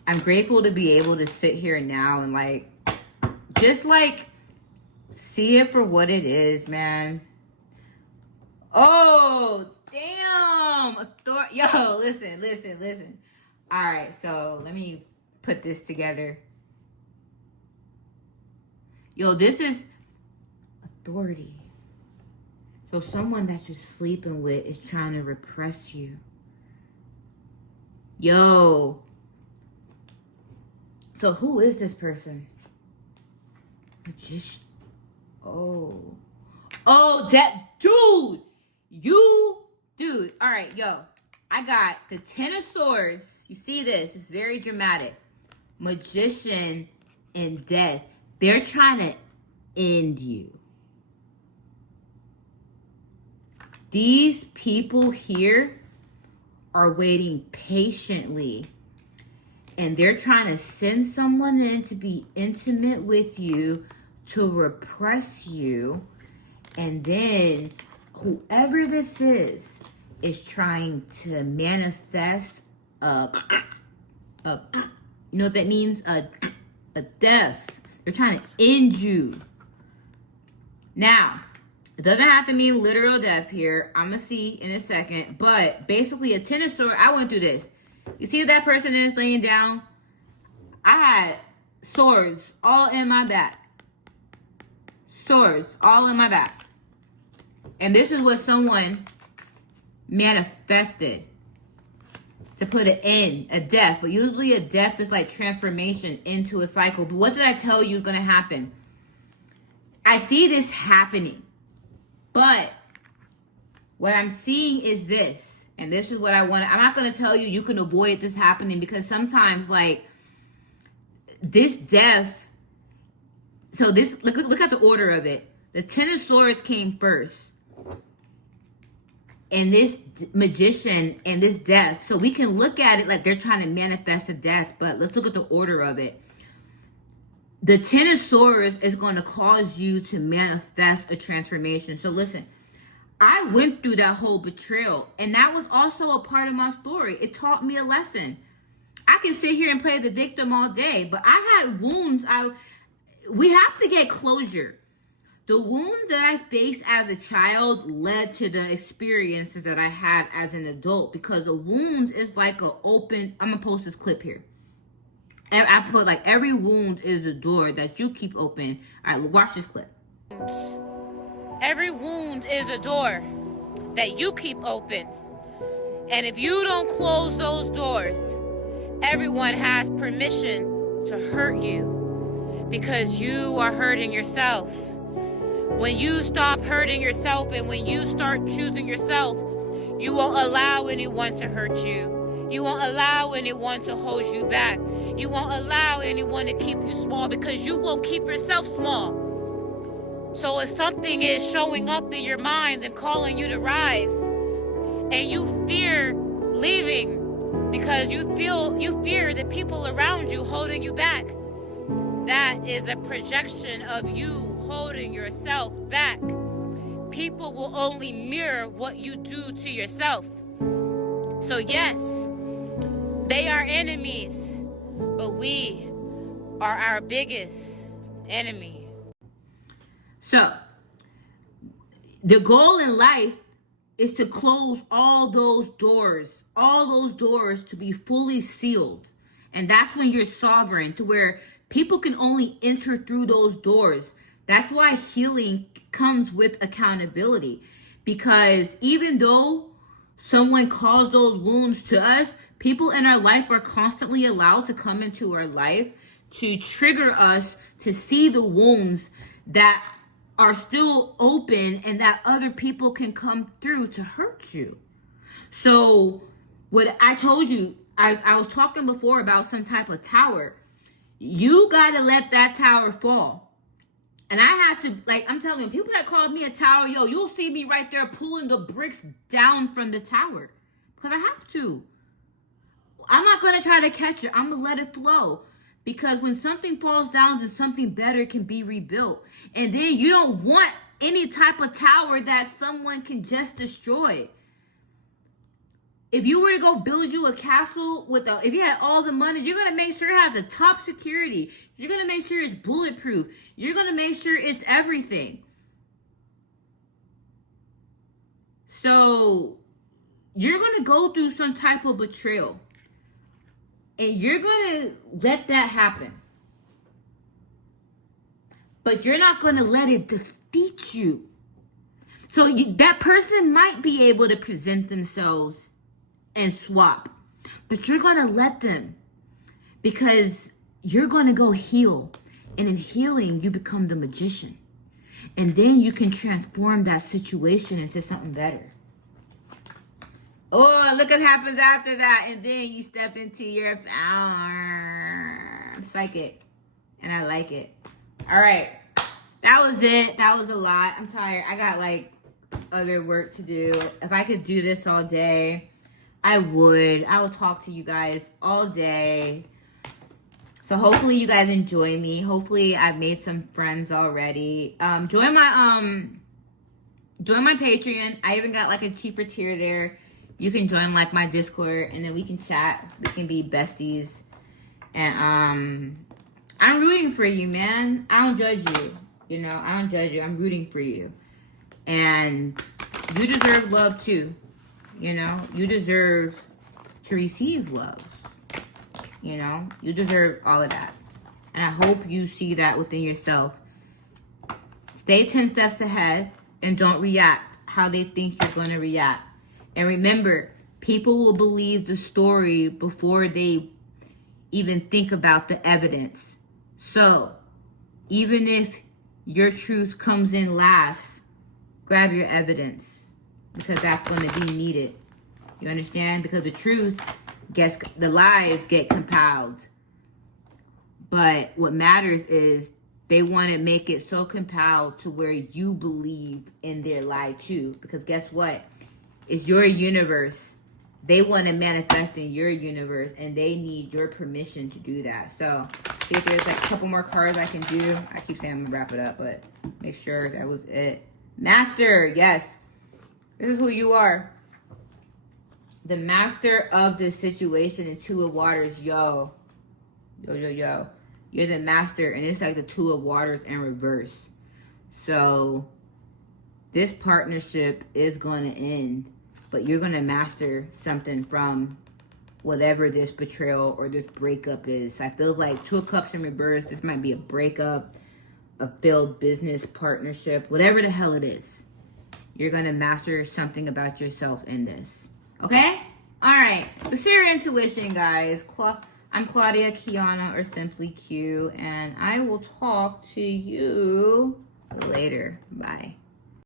I'm grateful to be able to sit here now and like, just like see it for what it is, man. Oh, damn. Yo, listen. All right, so let me put this together. Yo, this is authority. So someone that you're sleeping with is trying to repress you. Yo. So who is this person? Magician. Oh, that dude. Dude. All right, yo. I got the 10 of Swords. You see this? It's very dramatic. Magician and Death. They're trying to end you. These people here are waiting patiently. And they're trying to send someone in to be intimate with you, to repress you. And then whoever this is trying to manifest you know what that means? A death. They're trying to end you. Now, it doesn't have to mean literal death here. I'm going to see in a second. But basically, a 10 of Swords, I went through this. You see that person is laying down? I had swords all in my back. Swords all in my back. And this is what someone manifested to put an end, a death. But usually a death is like transformation into a cycle. But what did I tell you is going to happen? I see this happening. But what I'm seeing is this. And this is what I want. I'm not going to tell you you can avoid this happening, because sometimes like this death. So this, look at the order of it. The Ten of Swords came first. And this magician and this death. So we can look at it like they're trying to manifest a death, but let's look at the order of it. The Ten of Swords is going to cause you to manifest a transformation. So listen, I went through that whole betrayal, and that was also a part of my story. It taught me a lesson. I can sit here and play the victim all day, but I had wounds. We have to get closure. The wounds that I faced as a child led to the experiences that I had as an adult, because a wound is like an open, I'm going to post this clip here. I put like every wound is a door that you keep open. All right, watch this clip. Every wound is a door that you keep open. And if you don't close those doors, everyone has permission to hurt you, because you are hurting yourself. When you stop hurting yourself and when you start choosing yourself, you won't allow anyone to hurt you. You won't allow anyone to hold you back. You won't allow anyone to keep you small, because you won't keep yourself small. So if something is showing up in your mind and calling you to rise, and you fear leaving because you fear the people around you holding you back, that is a projection of you holding yourself back. People will only mirror what you do to yourself. So yes, they are enemies, but we are our biggest enemy. So the goal in life is to close all those doors to be fully sealed. And that's when you're sovereign, to where people can only enter through those doors. That's why healing comes with accountability, because even though someone caused those wounds to us, people in our life are constantly allowed to come into our life to trigger us to see the wounds that are still open and that other people can come through to hurt you. So what I told you, I was talking before about some type of tower. You got to let that tower fall. And I had to, like, I'm telling you, people that called me a tower, yo, you'll see me right there pulling the bricks down from the tower. Because I have to. I'm not going to try to catch it. I'm going to let it flow. Because when something falls down, then something better can be rebuilt. And then you don't want any type of tower that someone can just destroy. If you were to go build you a castle if you had all the money, you're going to make sure it has the top security. You're going to make sure it's bulletproof. You're going to make sure it's everything. So you're going to go through some type of betrayal. And you're going to let that happen. But you're not going to let it defeat you. So that person might be able to present themselves and swap, but you're going to let them, because you're going to go heal. And in healing, you become the magician. And then you can transform that situation into something better. Oh, look what happens after that. And then you step into your power. I'm psychic. And I like it. All right. That was it. That was a lot. I'm tired. I got like other work to do. If I could do this all day, I would. I will talk to you guys all day. So hopefully you guys enjoy me. Hopefully I've made some friends already. Join my Patreon. I even got like a cheaper tier there. You can join like my Discord, and then we can chat. We can be besties. And I'm rooting for you, man. I don't judge you. You know, I don't judge you. I'm rooting for you. And you deserve love too. You know, you deserve to receive love. You know, you deserve all of that. And I hope you see that within yourself. Stay 10 steps ahead and don't react how they think you're going to react. And remember, people will believe the story before they even think about the evidence. So, even if your truth comes in last, grab your evidence, because that's going to be needed. You understand? Because the truth the lies get compiled. But what matters is they want to make it so compiled to where you believe in their lie too. Because guess what? It's your universe. They want to manifest in your universe, and they need your permission to do that. So, see if there's like a couple more cards I can do. I keep saying I'm going to wrap it up, but make sure that was it. Master, yes. This is who you are. The master of this situation is Two of Waters. Yo. You're the master, and it's like the Two of Waters in reverse. So, this partnership is going to end, but you're going to master something from whatever this betrayal or this breakup is. I feel like Two of Cups in reverse. This might be a breakup, a failed business partnership, whatever the hell it is. You're going to master something about yourself in this. Okay? All right. Basira Intuition, guys. I'm Claudia, Quiana, or simply Q, and I will talk to you later. Bye.